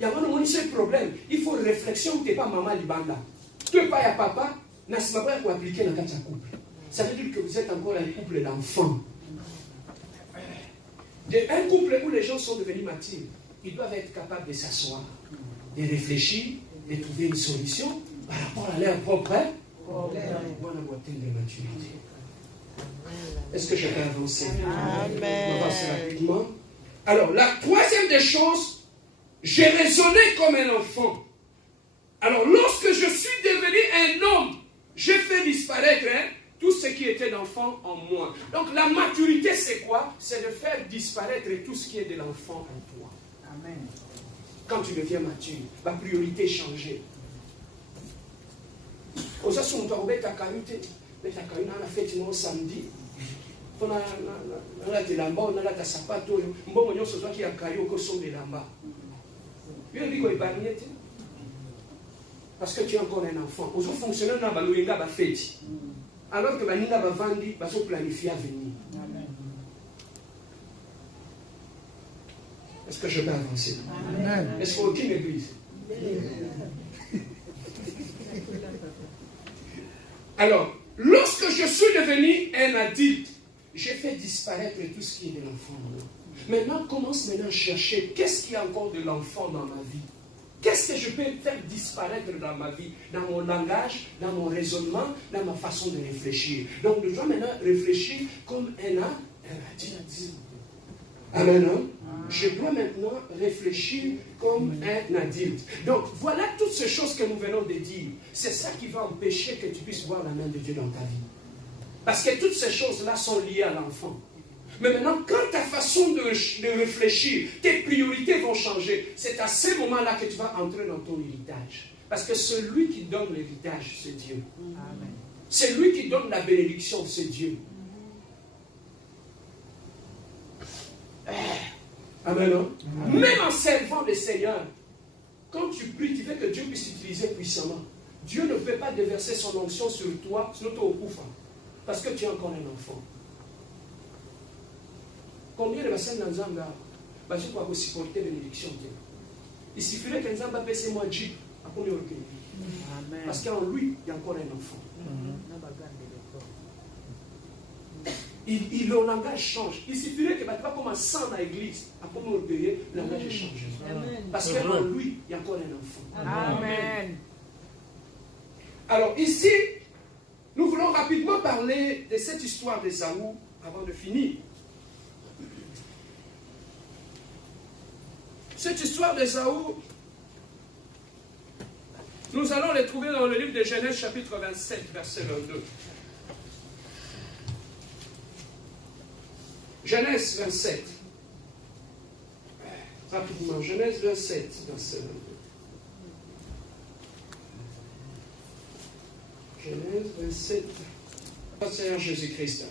y a un seul problème. Il faut réflexion, tu n'es pas maman du banda. Tu n'es pas ya papa, n'a pas pour appliquer dans le couple. Ça veut dire que vous êtes encore un couple d'enfants. Un couple où les gens sont devenus matures, ils doivent être capables de s'asseoir, de réfléchir, de trouver une solution par rapport à leur propre problème. Est-ce que je peux avancer? Amen. On va avancer rapidement. Alors, la troisième des choses, j'ai raisonné comme un enfant. Alors, lorsque je suis devenu un homme, j'ai fait disparaître tout ce qui était d'enfant en moi. Donc, la maturité, c'est quoi? C'est de faire disparaître tout ce qui est de l'enfant en toi. Amen. Quand tu deviens mature, ma priorité est changée. On a fait une samedi. On a fait lamba, on a fait sapato. On a fait parce que tu es encore un enfant. On fonctionne dans la fête. Alors que Baninga va vendre, va se planifier à venir. Est-ce que je peux avancer? Amen. Est-ce qu'aucune église? Alors, lorsque je suis devenu un adulte, j'ai fait disparaître tout ce qui est de l'enfant. Maintenant, commence à chercher qu'est-ce qu'il y a encore de l'enfant dans ma vie. Qu'est-ce que je peux faire disparaître dans ma vie, dans mon langage, dans mon raisonnement, dans ma façon de réfléchir. Donc, je dois maintenant réfléchir comme un adulte. Amen. Je dois maintenant réfléchir comme un adulte. Donc, voilà toutes ces choses que nous venons de dire. C'est ça qui va empêcher que tu puisses voir la main de Dieu dans ta vie. Parce que toutes ces choses-là sont liées à l'enfant. Mais maintenant, quand ta façon de réfléchir, tes priorités vont changer, c'est à ce moment-là que tu vas entrer dans ton héritage. Parce que celui qui donne l'héritage, c'est Dieu. Amen. C'est lui qui donne la bénédiction, c'est Dieu. Amen. Amen. Même en servant le Seigneur, quand tu pries, tu veux que Dieu puisse t'utiliser puissamment. Dieu ne peut pas déverser son onction sur toi, sinon tu es au coufre. Parce que tu es encore un enfant. Combien de personnes dans Zamba vont supporter la bénédiction de Dieu? Il suffirait qu'un Zamba pèse moi Jeep à combien de pays? Parce qu'en lui, il y a encore un enfant. Le langage change. Il suffirait que tu vas comme un sang dans l'église. À combien de pays, le langage change. Parce qu'en lui, il y a encore un enfant. Amen. Alors ici, nous voulons rapidement parler de cette histoire d'Ésaü avant de finir. Cette histoire d'Ésaü, nous allons la trouver dans le livre de Genèse chapitre 27, verset 22. Genèse 27. Rapidement, Genèse 27, verset 22. Genèse 27. Seigneur Jésus-Christ.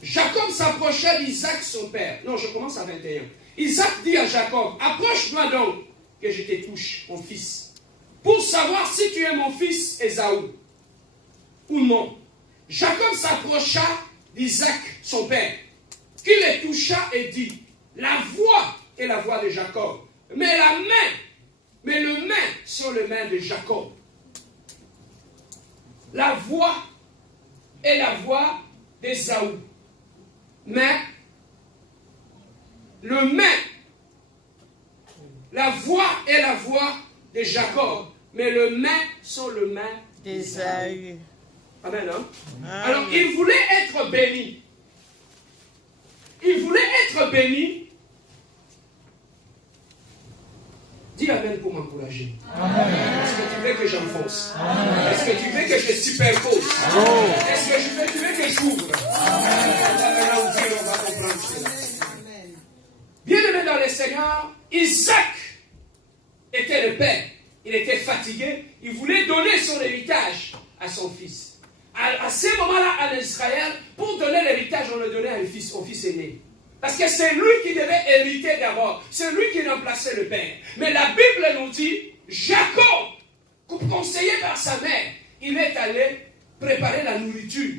Jacob s'approcha d'Isaac son père. Non, je commence à 21. Isaac dit à Jacob, approche-moi donc, que je te touche, mon fils, pour savoir si tu es mon fils Ésaü ou non. Jacob s'approcha d'Isaac son père, qui le toucha et dit, la voix est la voix de Jacob, mais le main sont les mains de Jacob. La voix est la voix d'Ésaü, mais le main, la voix est la voix de Jacob, mais le main sont les mains d'Ésaü. Amen, hein? Alors, il voulait être béni. Il voulait être béni. Dis Amen pour m'encourager. Est-ce que tu veux que j'enfonce? Est-ce que tu veux que je superpose? Est-ce que tu veux que j'ouvre? On va comprendre cela. Bien-aimé dans le Seigneur, Isaac était le père. Il était fatigué. Il voulait donner son héritage à son fils. À ce moment-là, en Israël, pour donner l'héritage, on le donnait au fils aîné. Parce que c'est lui qui devait hériter d'abord. C'est lui qui remplaçait le père. Mais la Bible nous dit, Jacob, conseillé par sa mère, il est allé préparer la nourriture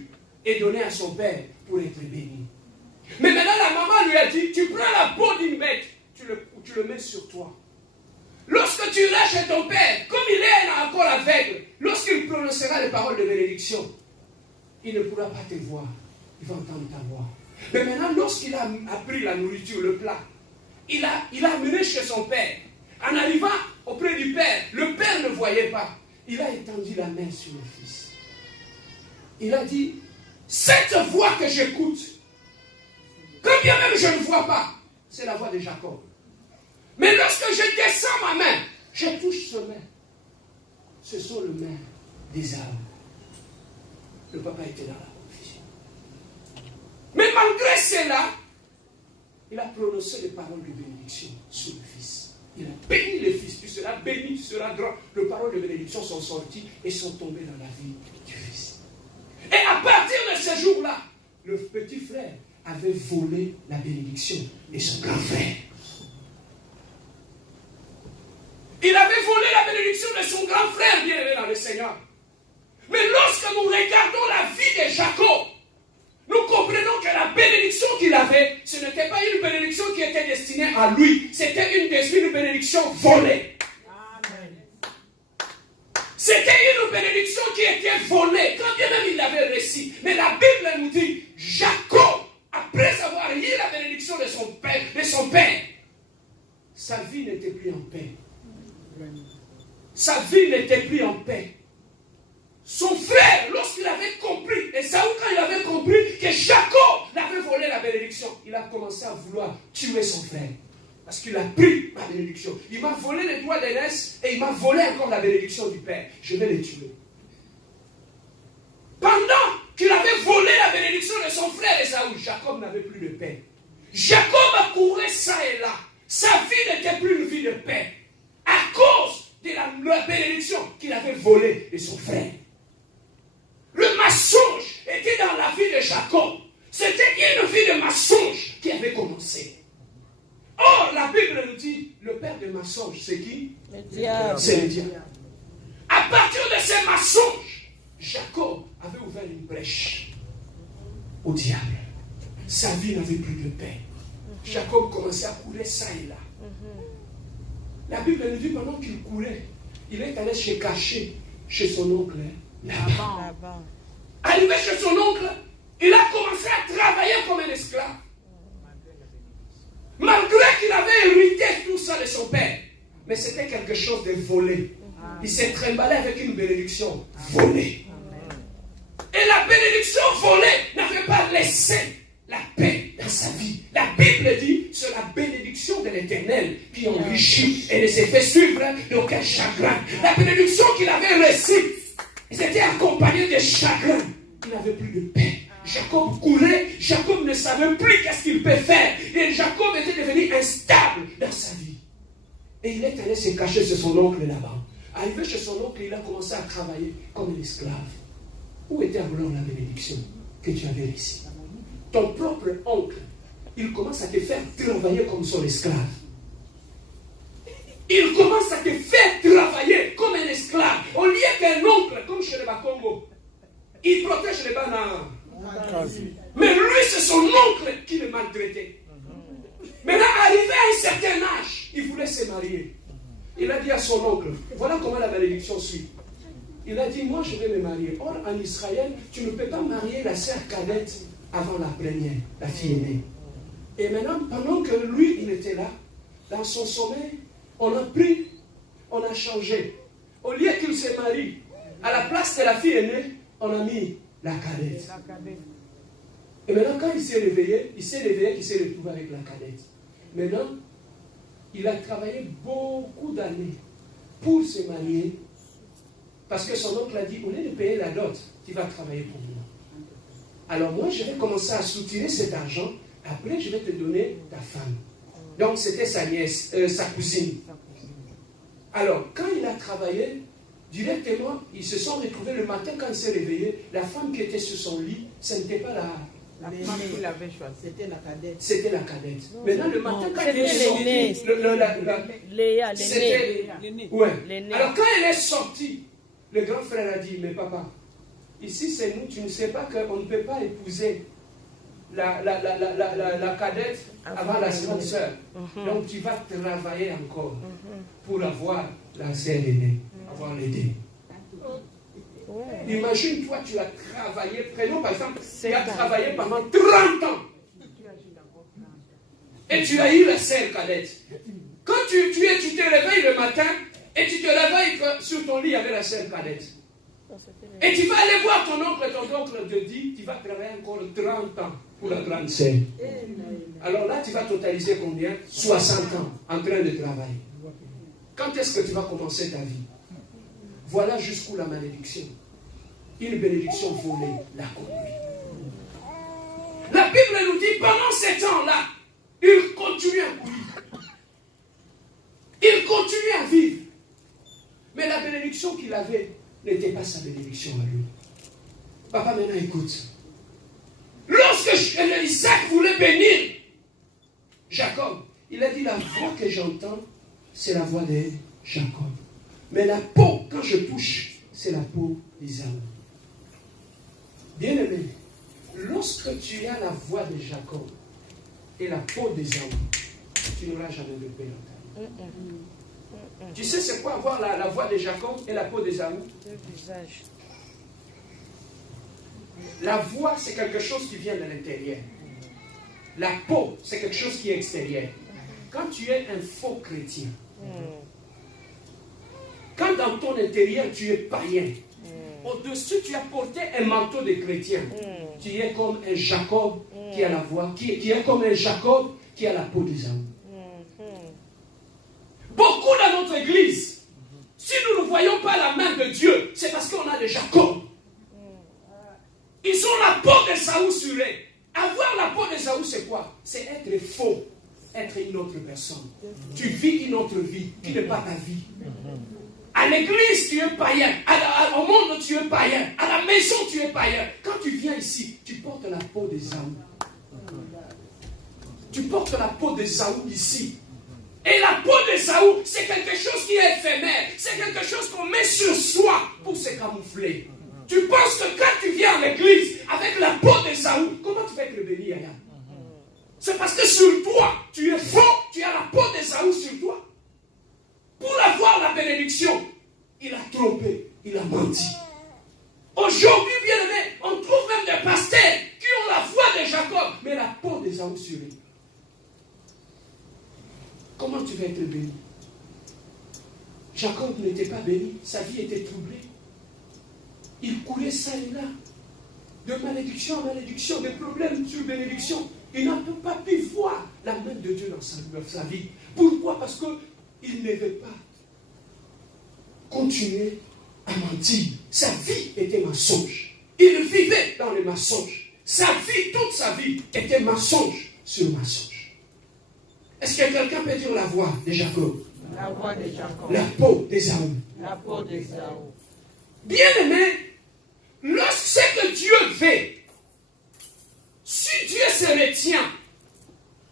et donner à son père pour être béni. Mais maintenant, la maman lui a dit, tu prends la peau d'une bête, tu le mets sur toi. Lorsque tu iras chez ton père, comme il est encore aveugle, lorsqu'il prononcera les paroles de bénédiction, il ne pourra pas te voir. Il va entendre ta voix. Mais maintenant, lorsqu'il a pris la nourriture, le plat, il a amené chez son père. En arrivant auprès du père, le père ne voyait pas. Il a étendu la main sur le fils. Il a dit, cette voix que j'écoute, quand bien même je ne vois pas, c'est la voix de Jacob. Mais lorsque je descends ma main, je touche ce main. Ce sont les mains d'Ésaü. Le papa était dans la confusion. Mais malgré cela, il a prononcé les paroles de bénédiction sur le fils. Il a béni le fils. Tu seras béni, tu seras grand. Les paroles de bénédiction sont sorties et sont tombées dans la vie du fils. Et à partir de ce jour-là, le petit frère avait volé la bénédiction de son grand frère. Il avait volé la bénédiction de son grand frère, bien-aimé dans le Seigneur. Mais lorsque nous regardons la vie de Jacob, nous comprenons que la bénédiction qu'il avait, ce n'était pas une bénédiction qui était destinée à lui. C'était une bénédiction volée. Amen. C'était une bénédiction qui était volée, quand bien même il l'avait reçue. Mais la Bible nous dit, Jacob, après avoir eu la bénédiction de son père, sa vie n'était plus en paix. Sa vie n'était plus en paix. Son frère, lorsqu'il avait compris, Ésaü, quand il avait compris que Jacob l'avait volé la bénédiction, il a commencé à vouloir tuer son frère. Parce qu'il a pris ma bénédiction. Il m'a volé les droits d'aînesse et il m'a volé encore la bénédiction du père. Je vais le tuer. Pendant qu'il avait volé la bénédiction de son frère Ésaü, Jacob n'avait plus de paix. Jacob a couru ça et là. Sa vie n'était plus une vie de paix. À cause de la bénédiction qu'il avait volée de son frère. Le mensonge était dans la vie de Jacob. C'était une vie de mensonge qui avait commencé. Or, la Bible nous dit, le père de mensonge, c'est qui? Le diable. C'est le diable. À partir de ces mensonges, Jacob avait ouvert une brèche au diable. Sa vie n'avait plus de paix. Jacob commençait à courir ça et là. La Bible nous dit, pendant qu'il courait, il est allé se cacher chez son oncle Laban. Arrivé chez son oncle, il a commencé à travailler comme un esclave. Malgré qu'il avait hérité tout ça de son père. Mais c'était quelque chose de volé. Il s'est trimballé avec une bénédiction volée. Et la bénédiction volée n'avait pas laissé la paix dans sa vie. La Bible dit, c'est la bénédiction de l'Éternel qui enrichit et ne s'est fait suivre d'aucun chagrin. La bénédiction qu'il avait reçue, c'était accompagné de chagrin. Il n'avait plus de paix. Jacob courait, Jacob ne savait plus qu'est-ce qu'il peut faire. Et Jacob était devenu instable dans sa vie. Et il est allé se cacher chez son oncle là-bas. Arrivé chez son oncle, il a commencé à travailler comme un esclave. Où était alors la bénédiction que tu avais reçue? Ton propre oncle, il commence à te faire travailler comme son esclave. Il commence à te faire travailler comme un esclave. Au lieu qu'un oncle, comme chez les Bakongo, il protège les bananes. Mais lui, c'est son oncle qui le maltraitait. Maintenant, arrivé à un certain âge, il voulait se marier. Il a dit à son oncle, voilà comment la bénédiction suit. Il a dit, moi je vais me marier. Or, en Israël, tu ne peux pas marier la sœur cadette avant la première, la fille aînée. Et maintenant, pendant que lui, il était là, dans son sommeil, on a pris, on a changé. Au lieu qu'il se marie, À la place de la fille aînée, on a mis la cadette. Et maintenant, quand il s'est réveillé, il s'est retrouvé avec la cadette. Maintenant, il a travaillé beaucoup d'années pour se marier. Parce que son oncle a dit, au lieu de payer la dot, tu vas travailler pour moi. Alors moi, je vais commencer à soutirer cet argent. Après, je vais te donner ta femme. Donc, c'était sa nièce, sa cousine. Alors, quand il a travaillé, directement, ils se sont retrouvés le matin quand il s'est réveillé. La femme qui était sur son lit, ce n'était pas la femme qu'il avait choisie. C'était la cadette. C'était la cadette. Maintenant, le matin, quand il est l'aînée. sorti, Léa, l'aînée. Ouais. Alors, quand elle est sortie, le grand frère a dit, mais papa, ici c'est nous, tu ne sais pas qu'on ne peut pas épouser la cadette avant la grande sœur. Donc tu vas travailler encore pour avoir la sœur aînée, avoir l'aider. Imagine, toi, tu as travaillé, prenons par exemple, tu as travaillé pendant 30 ans. Et tu as eu la sœur cadette. Quand tu te réveilles le matin, et tu te réveilles sur ton lit avec la sœur cadette. Et tu vas aller voir ton oncle, et ton oncle te dit, tu vas travailler encore 30 ans pour la grande sœur. Alors là, tu vas totaliser combien? 60 ans en train de travailler. Quand est-ce que tu vas commencer ta vie? Voilà jusqu'où la malédiction. Une bénédiction volée l'a conduit. La Bible nous dit, pendant ces temps-là, il continue à courir. Il continue à vivre. Mais la bénédiction qu'il avait n'était pas sa bénédiction à lui. Papa, maintenant écoute. Lorsque Isaac voulait bénir Jacob, il a dit, la voix que j'entends, c'est la voix de Jacob. Mais la peau, quand je touche, c'est la peau d'Isaïe. Bien-aimé, lorsque tu as la voix de Jacob et la peau d'Isaïe, tu n'auras jamais de paix dans ta vie. Tu sais c'est quoi avoir la voix de Jacob et la peau d'Ésaü? La voix, c'est quelque chose qui vient de l'intérieur. La peau, c'est quelque chose qui est extérieur. Quand tu es un faux chrétien, quand dans ton intérieur tu es païen, au-dessus tu as porté un manteau de chrétien, tu es comme un Jacob qui a la voix, qui est comme un Jacob qui a la peau d'Ésaü. Beaucoup dans notre église, si nous ne voyons pas la main de Dieu, c'est parce qu'on a des Jacob. Ils ont la peau d'Ésaü sur eux. Avoir la peau d'Ésaü, c'est quoi? C'est être faux, être une autre personne. Tu vis une autre vie qui n'est pas ta vie. À l'église, tu es païen. Au monde, tu es païen. À la maison, tu es païen. Quand tu viens ici, tu portes la peau d'Ésaü. Tu portes la peau d'Ésaü ici. Et la peau d'Ésaü, c'est quelque chose qui est éphémère. C'est quelque chose qu'on met sur soi pour se camoufler. Tu penses que quand tu viens à l'église avec la peau d'Ésaü, comment tu vas être béni, Aya? C'est parce que sur toi, tu es faux, tu as la peau d'Ésaü sur toi. Pour avoir la bénédiction, il a trompé, il a menti. Aujourd'hui, bien aimé, on trouve même des pasteurs qui ont la voix de Jacob, mais la peau d'Ésaü sur eux. Comment tu vas être béni? Jacob n'était pas béni, sa vie était troublée. Il courait ça et là, de malédiction en malédiction, de problème sur bénédiction. Il n'a pas pu voir la main de Dieu dans sa vie. Pourquoi? Parce qu'il ne veut pas continuer à mentir. Sa vie était mensonge. Il vivait dans les mensonges. Sa vie, toute sa vie, était mensonge sur mensonge. Est-ce que quelqu'un peut dire la voix de Jacob? La voix de Jacob. La peau d'Ésaü. La peau d'Ésaü. Bien-aimé, lorsque que Dieu veut, si Dieu se retient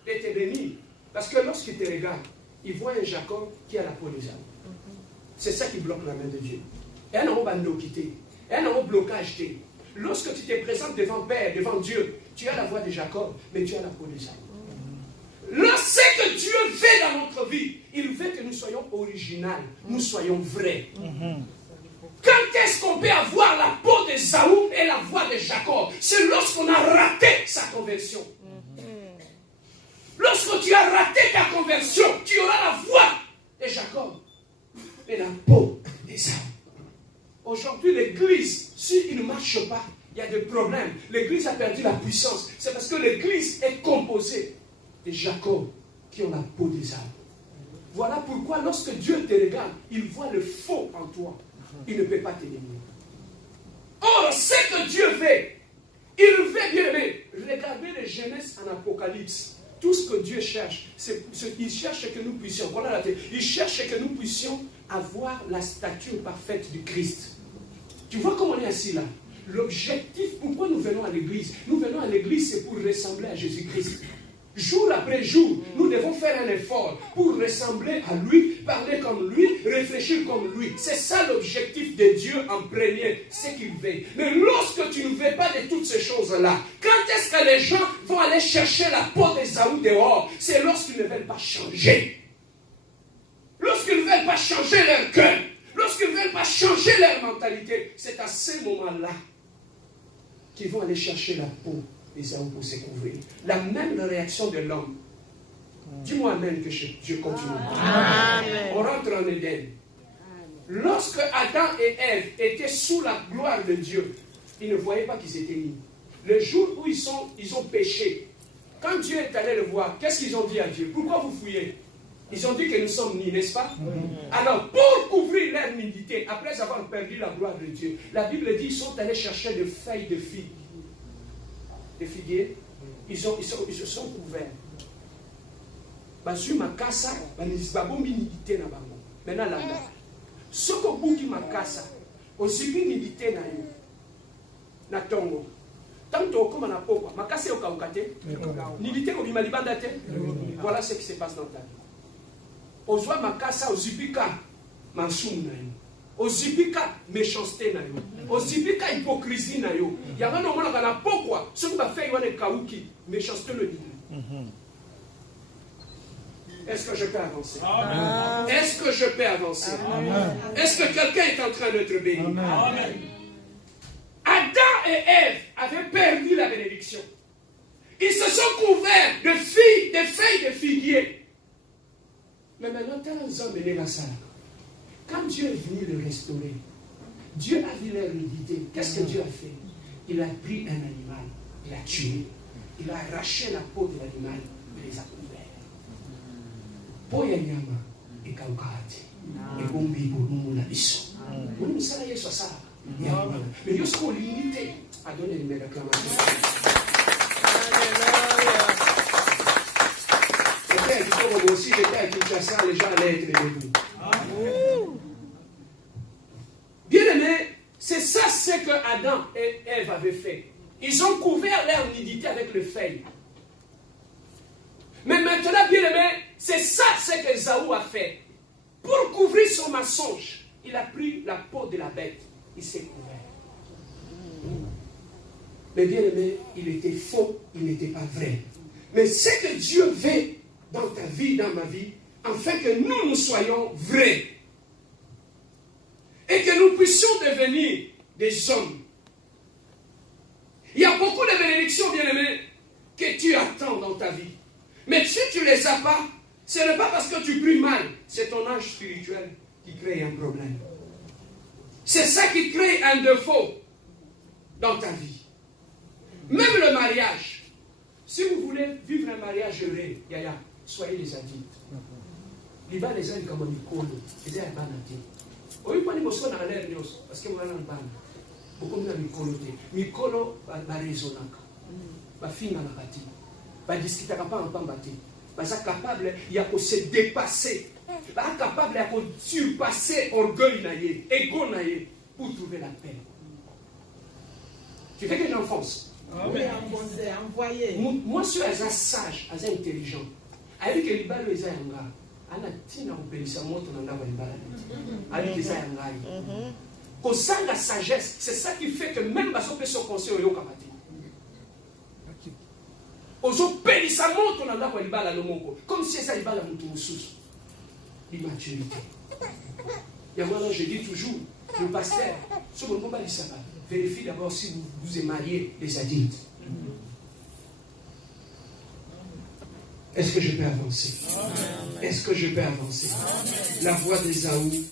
de te bénir, parce que lorsqu'il te regarde, il voit un Jacob qui a la peau d'Ésaü. C'est ça qui bloque la main de Dieu. Et un homme bando quitté. Et un homme blocage. Lorsque tu te présentes devant Père, devant Dieu, tu as la voix de Jacob, mais tu as la peau d'Ésaü. Lorsque Dieu veut dans notre vie, il veut que nous soyons originaux, nous soyons vrais. Quand est-ce qu'on peut avoir la peau d'Ésaü et la voix de Jacob? C'est lorsqu'on a raté sa conversion. Lorsque tu as raté ta conversion, tu auras la voix de Jacob et la peau d'Ésaü. Aujourd'hui, l'église, s'il ne marche pas, il y a des problèmes. L'église a perdu la puissance. C'est parce que l'église est composée de Jacob qui ont la peau des arbres. Voilà pourquoi lorsque Dieu te regarde, il voit le faux en toi. Il ne peut pas t'aimer. Or, ce que Dieu fait, il veut bien aimer. Regardez les Genèse en Apocalypse. Tout ce que Dieu cherche, il cherche que nous puissions, voilà la tête, il cherche que nous puissions avoir la stature parfaite du Christ. Tu vois comment on est assis là? L'objectif, pourquoi nous venons à l'église? Nous venons à l'église, c'est pour ressembler à Jésus-Christ. Jour après jour, nous devons faire un effort pour ressembler à lui, parler comme lui, réfléchir comme lui. C'est ça l'objectif de Dieu en premier, ce qu'il veut. Mais lorsque tu ne veux pas de toutes ces choses-là, quand est-ce que les gens vont aller chercher la peau d'Ésaü dehors? C'est lorsqu'ils ne veulent pas changer. Lorsqu'ils ne veulent pas changer leur cœur, lorsqu'ils ne veulent pas changer leur mentalité, c'est à ce moment-là qu'ils vont aller chercher la peau d'Ésaü pour se couvrir. La même réaction de l'homme. Dis-moi amen que je continue. Amen. On rentre en Éden. Lorsque Adam et Ève étaient sous la gloire de Dieu, ils ne voyaient pas qu'ils étaient nus. Le jour où ils ont péché, quand Dieu est allé le voir, qu'est-ce qu'ils ont dit à Dieu? Pourquoi vous fouillez? Ils ont dit que nous sommes nus, n'est-ce pas? Alors, pour couvrir leur nudité, après avoir perdu la gloire de Dieu, la Bible dit qu'ils sont allés chercher des feuilles de figues. Des figuiers, ils se sont couverts. Basu makasa, banizibabo nudité na bango. Maintenant là, ce que buki makasa, aussi bien nudité na yo, na tongo. Tant que comme on a pourquoi, makasa au kaukate, nudité au bimalibandate. Voilà ce qui se passe dans ta vie. Ozwa makasa ozipika mansum na yo. Ozipika méchanceté na yo. Ozipika hypocrisie na yo. Yanga no mona kana pourquoi ce que va faire wana kauki méchanceté le dit. Est-ce que je peux avancer? Amen. Est-ce que je peux avancer? Amen. Est-ce que quelqu'un est en train d'être béni? Amen. Adam et Ève avaient perdu la bénédiction. Ils se sont couverts de feuilles de figuier. Mais maintenant, tel homme est né dans ça. Quand Dieu est venu le restaurer, Dieu a vu leur nudité. Qu'est-ce que Dieu a fait? Il a pris un animal, il a tué, il a arraché la peau de l'animal, il les a couverts. Poya nyama ikaukati ebombi bonumu na biso nous ça y est sur ça mais yo ce qu'on limité à donner une réclamation. Peut-être aussi j'étais à Kinshasa, les gens allaient être debout. Bien aimé, c'est ça ce que Adam et Ève avaient fait. Ils ont couvert leur nudité avec le feuille. Mais maintenant, bien aimé, c'est ça ce que Ésaü a fait. Pour couvrir son mensonge, il a pris la peau de la bête. Il s'est couvert. Mais bien aimé, il était faux, il n'était pas vrai. Mais ce que Dieu veut dans ta vie, dans ma vie, afin que nous soyons vrais. Et que nous puissions devenir des hommes. Il y a beaucoup de bénédictions, bien aimé, que tu attends dans ta vie. Mais si tu ne les as pas, ce n'est pas parce que tu pries mal, c'est ton âge spirituel qui crée un problème. C'est ça qui crée un défaut dans ta vie. Même le mariage. Si vous voulez vivre un mariage heureux, Yaya, soyez les adultes. Les bas les comme un micolo, les ailes banati. Oui, pas les motions dans l'air, parce que vous avez un ban. Beaucoup de micolo, micolo, va raisonner. Va finir la partie. Va discuter pas en pambati. Va être capable, il y a que se dépasser. Va être capable de surpasser orgueil naïe, ego naïe, pour trouver la paix. Tu fais que j'enfonce. Moi, je suis un sage, un intelligent. Avec les balles, les ayanga. Ana tina upelisa moto na ndaba libala. Avec les ayanga. Quand ça, la sagesse, c'est ça qui fait que même si on peut se conseiller au Yokapati. Ozopelisa moto na ndako libala no moko comme si ça libala mutu mususu. L'immaturité. Et moi je dis toujours, le pasteur, sur le combat du sabbat, vérifie d'abord si vous êtes mariés les adultes. Est-ce que je peux avancer? Est-ce que je peux avancer? La voix d'Ésaü,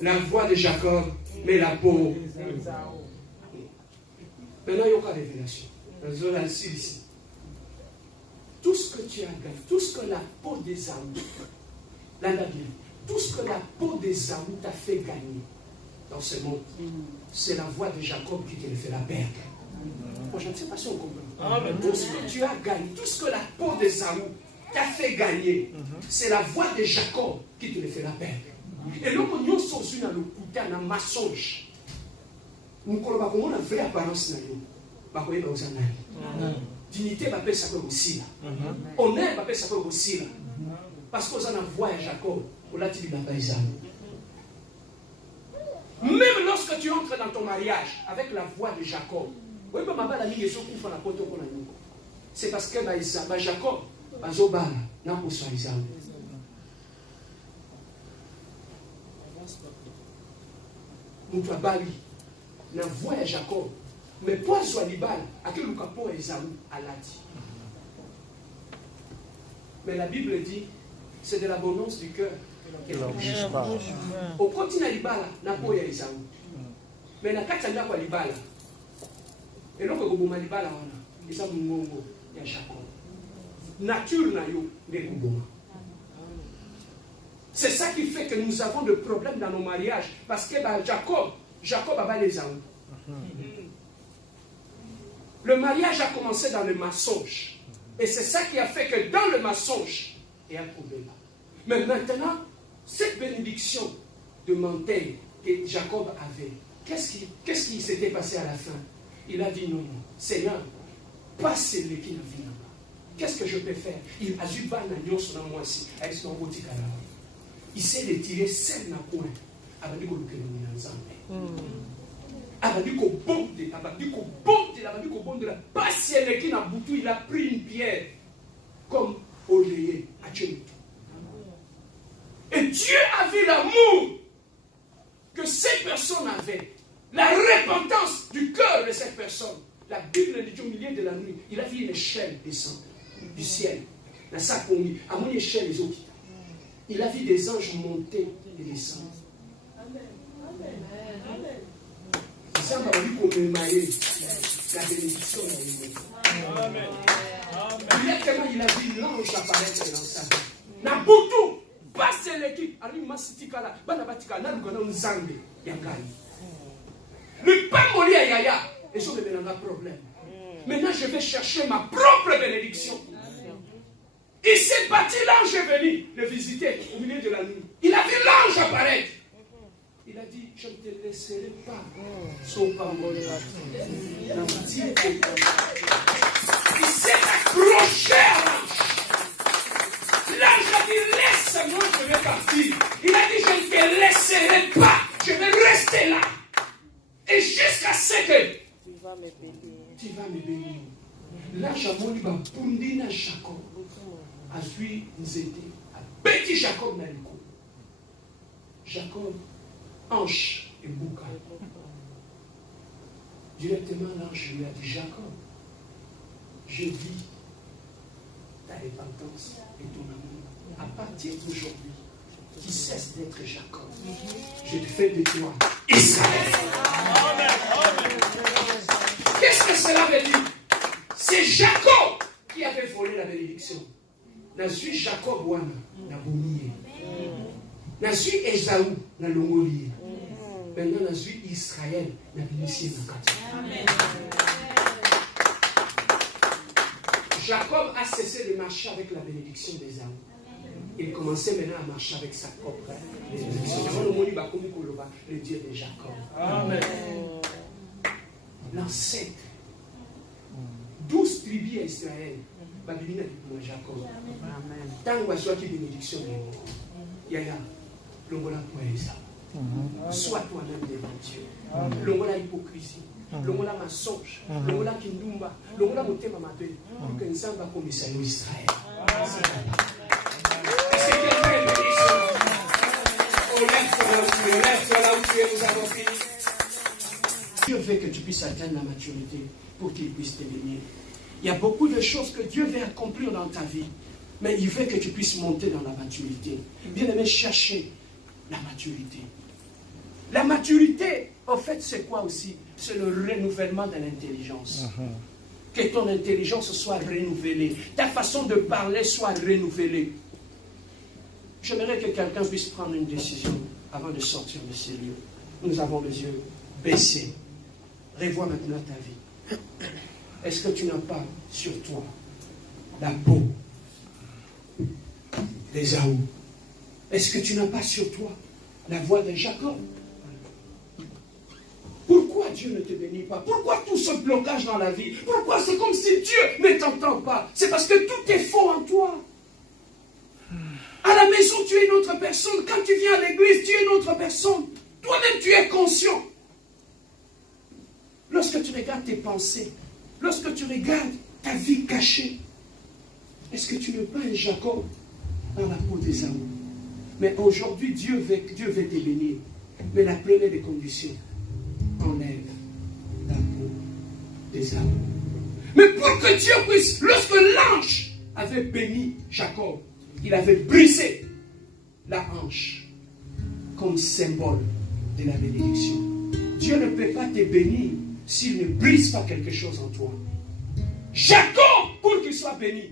la voix de Jacob, Mais la peau. Esaú. Maintenant, il y a une révélation. Ici. Tout ce que tu as gagné, tout ce que la peau d'Ésaü, tout ce que la peau d'Ésaü t'a fait gagner dans ce monde, c'est la voix de Jacob qui te le fait la perdre. Moi, je ne sais pas si on comprend. Tout ce que tu as gagné, tout ce que la peau d'Ésaü t'a fait gagner, c'est la voix de Jacob qui te le fait la perdre. Et donc, nous sommes dans le coup, dans le mensonge. Nous avons une vraie apparence. Dignité va faire ça aussi là. Honneur va faire ça aussi là. Parce qu'on a voix à Jacob, on l'a dit dans Isaïe. Même lorsque tu entres dans ton mariage avec la voix de Jacob, c'est parce que Jacob n'a pas besoin d'Isaïe. Nous avons bali la voix de Jacob. Mais pour soit libal, à quel capo Esaü a dit. Mais la Bible dit, c'est de l'abondance du cœur. Au continent libala, n'a pas Esaü. Mais la carte n'a pas libala. Et donc au moment libala, il s'est dit, il y a Jacob. Nature n'a yo des gouboma. C'est ça qui fait que nous avons des problèmes dans nos mariages. Parce que Jacob a les Esaü. Le mariage a commencé dans le mensonge. Et c'est ça qui a fait que dans le mensonge, il y a un problème. Mais maintenant, cette bénédiction de montagne que Jacob avait, qu'est-ce qui s'était passé à la fin? Il a dit non, Seigneur, passe le qui n'a vu là-bas. Qu'est-ce que je peux faire? Il a dû battre l'agneau sur moi ici. Il s'est retiré seul dans le coin. Avec il a pris une pierre comme oreiller à Dieu. Et Dieu a vu l'amour que cette personne avait, la repentance du cœur de cette personne. La Bible dit au milieu de la nuit, il a vu une échelle descendre du ciel. Dans sa combi, à mon échelle les autres. Il a vu des anges monter et descendre. Ça va lui commémorer la bénédiction de Dieu. Directement, il a vu l'ange apparaître dans sa vie. Nabutu, passe l'équipe. Ali Masitikala, Banabatika, Nalugana, Nzambe, Yangai. Le pas moli à Yaya, et je vais me problème. Maintenant, je vais chercher ma propre bénédiction. Et c'est parti, l'ange est venu le visiter au milieu de la nuit. Il a vu l'ange apparaître. Il a dit, je ne te laisserai pas, sauf par mon âme. Il s'est accroché à l'ange. L'ange a dit, laisse-moi, je vais partir. Il a dit, je ne te laisserai pas, je vais rester là. Et jusqu'à ce que tu vas me bénir. L'ange a dit, Pundina Jacob. A suivi nous aider. A petit Jacob n'a l'écho. Jacob. Ange et Bouka. Directement, l'ange lui a dit, Jacob, je vis ta repentance et ton amour. À partir d'aujourd'hui, qui cesse d'être Jacob, je te fais de toi Israël. Qu'est-ce que cela veut dire? C'est Jacob qui avait volé la bénédiction. N'a su Jacob wana na bounier. N'a su Esaü na longolier. Maintenant, on a vu Israël n'a initié le quartier. Jacob a cessé de marcher avec la bénédiction d'Ésaü. Il commençait maintenant à marcher avec sa propre bénédiction. Le Dieu de Jacob. Amen. L'ancêtre. 12 tribus à Israël. Babylone a dit Jacob. Tant que soit une bénédiction de Yaya, l'ongola pour Ésaü. Sois toi-même devant Dieu. L'ongola hypocrisie, l'ongola mensonge, l'ongola kindumba, l'ongola motema mabe, pour que nous avons comme Israël. Est-ce que quelqu'un est béni ce matin? Oh, lève-toi là où tu es, nous avons fini. Dieu veut que tu puisses atteindre la maturité pour qu'il puisse te bénir. Il y a beaucoup de choses que Dieu veut accomplir dans ta vie, mais il veut que tu puisses monter dans la maturité. Bien aimé, chercher la maturité. La maturité, en fait, c'est quoi aussi? C'est le renouvellement de l'intelligence. Que ton intelligence soit renouvelée. Ta façon de parler soit renouvelée. J'aimerais que quelqu'un puisse prendre une décision avant de sortir de ces lieux. Nous avons les yeux baissés. Revois maintenant ta vie. Est-ce que tu n'as pas sur toi la peau d'Ésaü? Est-ce que tu n'as pas sur toi la voix de Jacob? Pourquoi Dieu ne te bénit pas? Pourquoi tout ce blocage dans la vie? Pourquoi c'est comme si Dieu ne t'entend pas? C'est parce que tout est faux en toi. À la maison, tu es une autre personne. Quand tu viens à l'église, tu es une autre personne. Toi-même, tu es conscient. Lorsque tu regardes tes pensées, lorsque tu regardes ta vie cachée, est-ce que tu n'es pas un Jacob dans la peau d'Ésaü? Mais aujourd'hui, Dieu veut te bénir. Mais la première des conditions, enlève la peau d'Ésaü. Mais pour que Dieu puisse, lorsque l'ange avait béni Jacob, il avait brisé la hanche comme symbole de la bénédiction. Dieu ne peut pas te bénir s'il ne brise pas quelque chose en toi. Jacob, pour qu'il soit béni,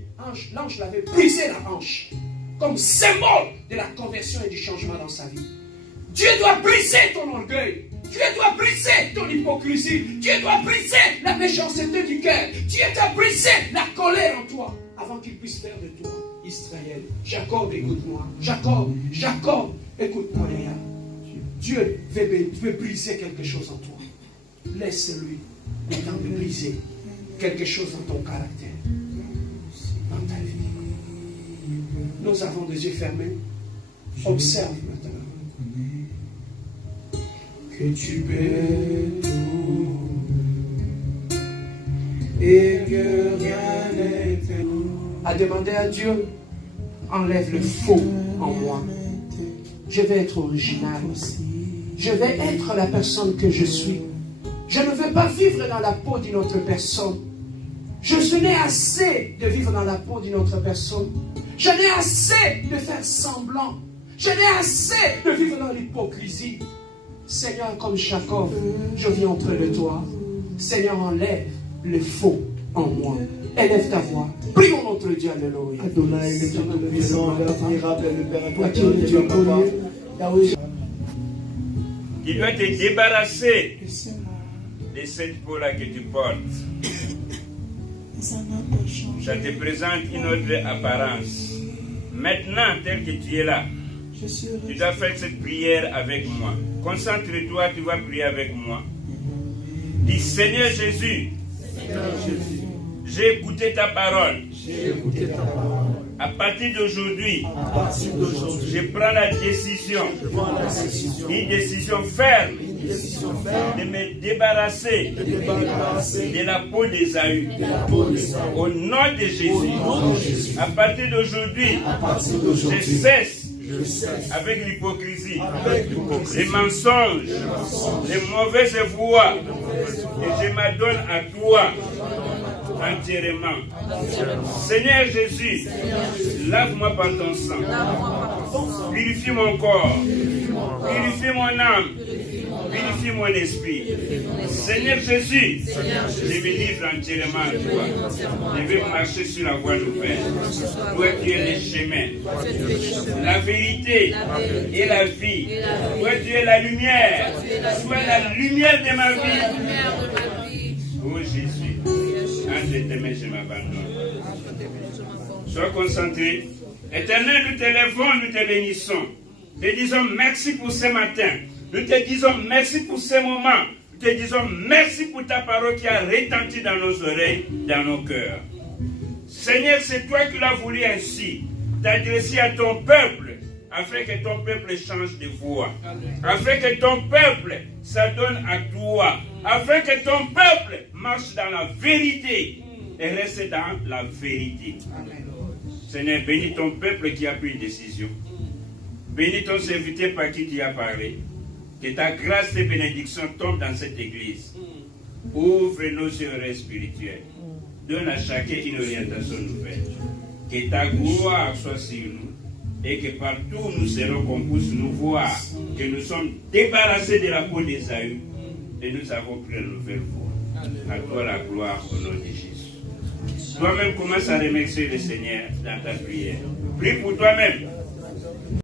l'ange l'avait brisé la hanche comme symbole de la conversion et du changement dans sa vie. Dieu doit briser ton orgueil. Dieu doit briser ton hypocrisie. Dieu doit briser la méchanceté du cœur. Dieu doit briser la colère en toi avant qu'il puisse faire de toi Israël. Jacob, écoute-moi. Jacob, écoute-moi, Léa. Dieu veut briser quelque chose en toi. Laisse-lui le temps de briser quelque chose dans ton caractère, dans ta vie. Nous avons des yeux fermés. Observe maintenant. Que tu peux tout et que rien n'est à demander à Dieu, enlève le faux en moi. Je vais être original. Je vais être la personne que je suis. Je ne veux pas vivre dans la peau d'une autre personne. Je n'ai assez de vivre dans la peau d'une autre personne. Je n'ai assez de faire semblant. Je n'ai assez de vivre dans l'hypocrisie. Seigneur, comme Jacob, je viens auprès de toi. Seigneur, enlève le faux en moi. Élève ta voix. Prions notre Dieu, alléluia. Adonai, le Dieu tout-puissant, l'admirable, le Père Toi qui es le Dieu connu. Tu dois te débarrasser de cette peau-là que tu portes. Ça te présente une autre apparence. Maintenant, tel que tu es là, tu dois faire cette prière avec moi. Concentre-toi, tu vas prier avec moi. Dis, Seigneur Jésus, j'ai écouté ta parole. À partir d'aujourd'hui, je prends la décision, une décision ferme, de me débarrasser de la peau d'Ésaü. Au nom de Jésus, à partir d'aujourd'hui, je cesse avec l'hypocrisie, les mensonges, les mauvaises voies, et je m'adonne à toi entièrement. Seigneur Jésus, lave-moi par ton sang, purifie mon corps, purifie mon âme, purifie mon esprit. Seigneur Jésus, je me livre entièrement à toi. Je vais marcher sur la voie nouvelle. Toi, tu es le chemin, la vérité et la vie. Toi, tu es la lumière. Sois la lumière de ma vie. Oh Jésus, entre tes mains, je m'abandonne. Sois concentré. Éternel, nous te levons, nous te bénissons. Nous te disons merci pour ce matin. Nous te disons merci pour ce moment. Nous te disons merci pour ta parole qui a retenti dans nos oreilles, dans nos cœurs. Seigneur, c'est toi qui l'as voulu ainsi, t'adresser à ton peuple, afin que ton peuple change de voie, afin que ton peuple s'adonne à toi, afin que ton peuple marche dans la vérité et reste dans la vérité. Seigneur, bénis ton peuple qui a pris une décision. Bénis ton serviteur par qui tu as parlé. Que ta grâce et bénédiction tombent dans cette église. Ouvre nos yeux spirituels. Donne à chacun une orientation nouvelle. Que ta gloire soit sur nous. et que partout où nous serons, qu'on puisse nous voir que nous sommes débarrassés de la peau d'Ésaü et nous avons pris une nouvelle voie. À toi la gloire au nom de Jésus. Toi-même commence à remercier le Seigneur dans ta prière. Prie pour toi-même.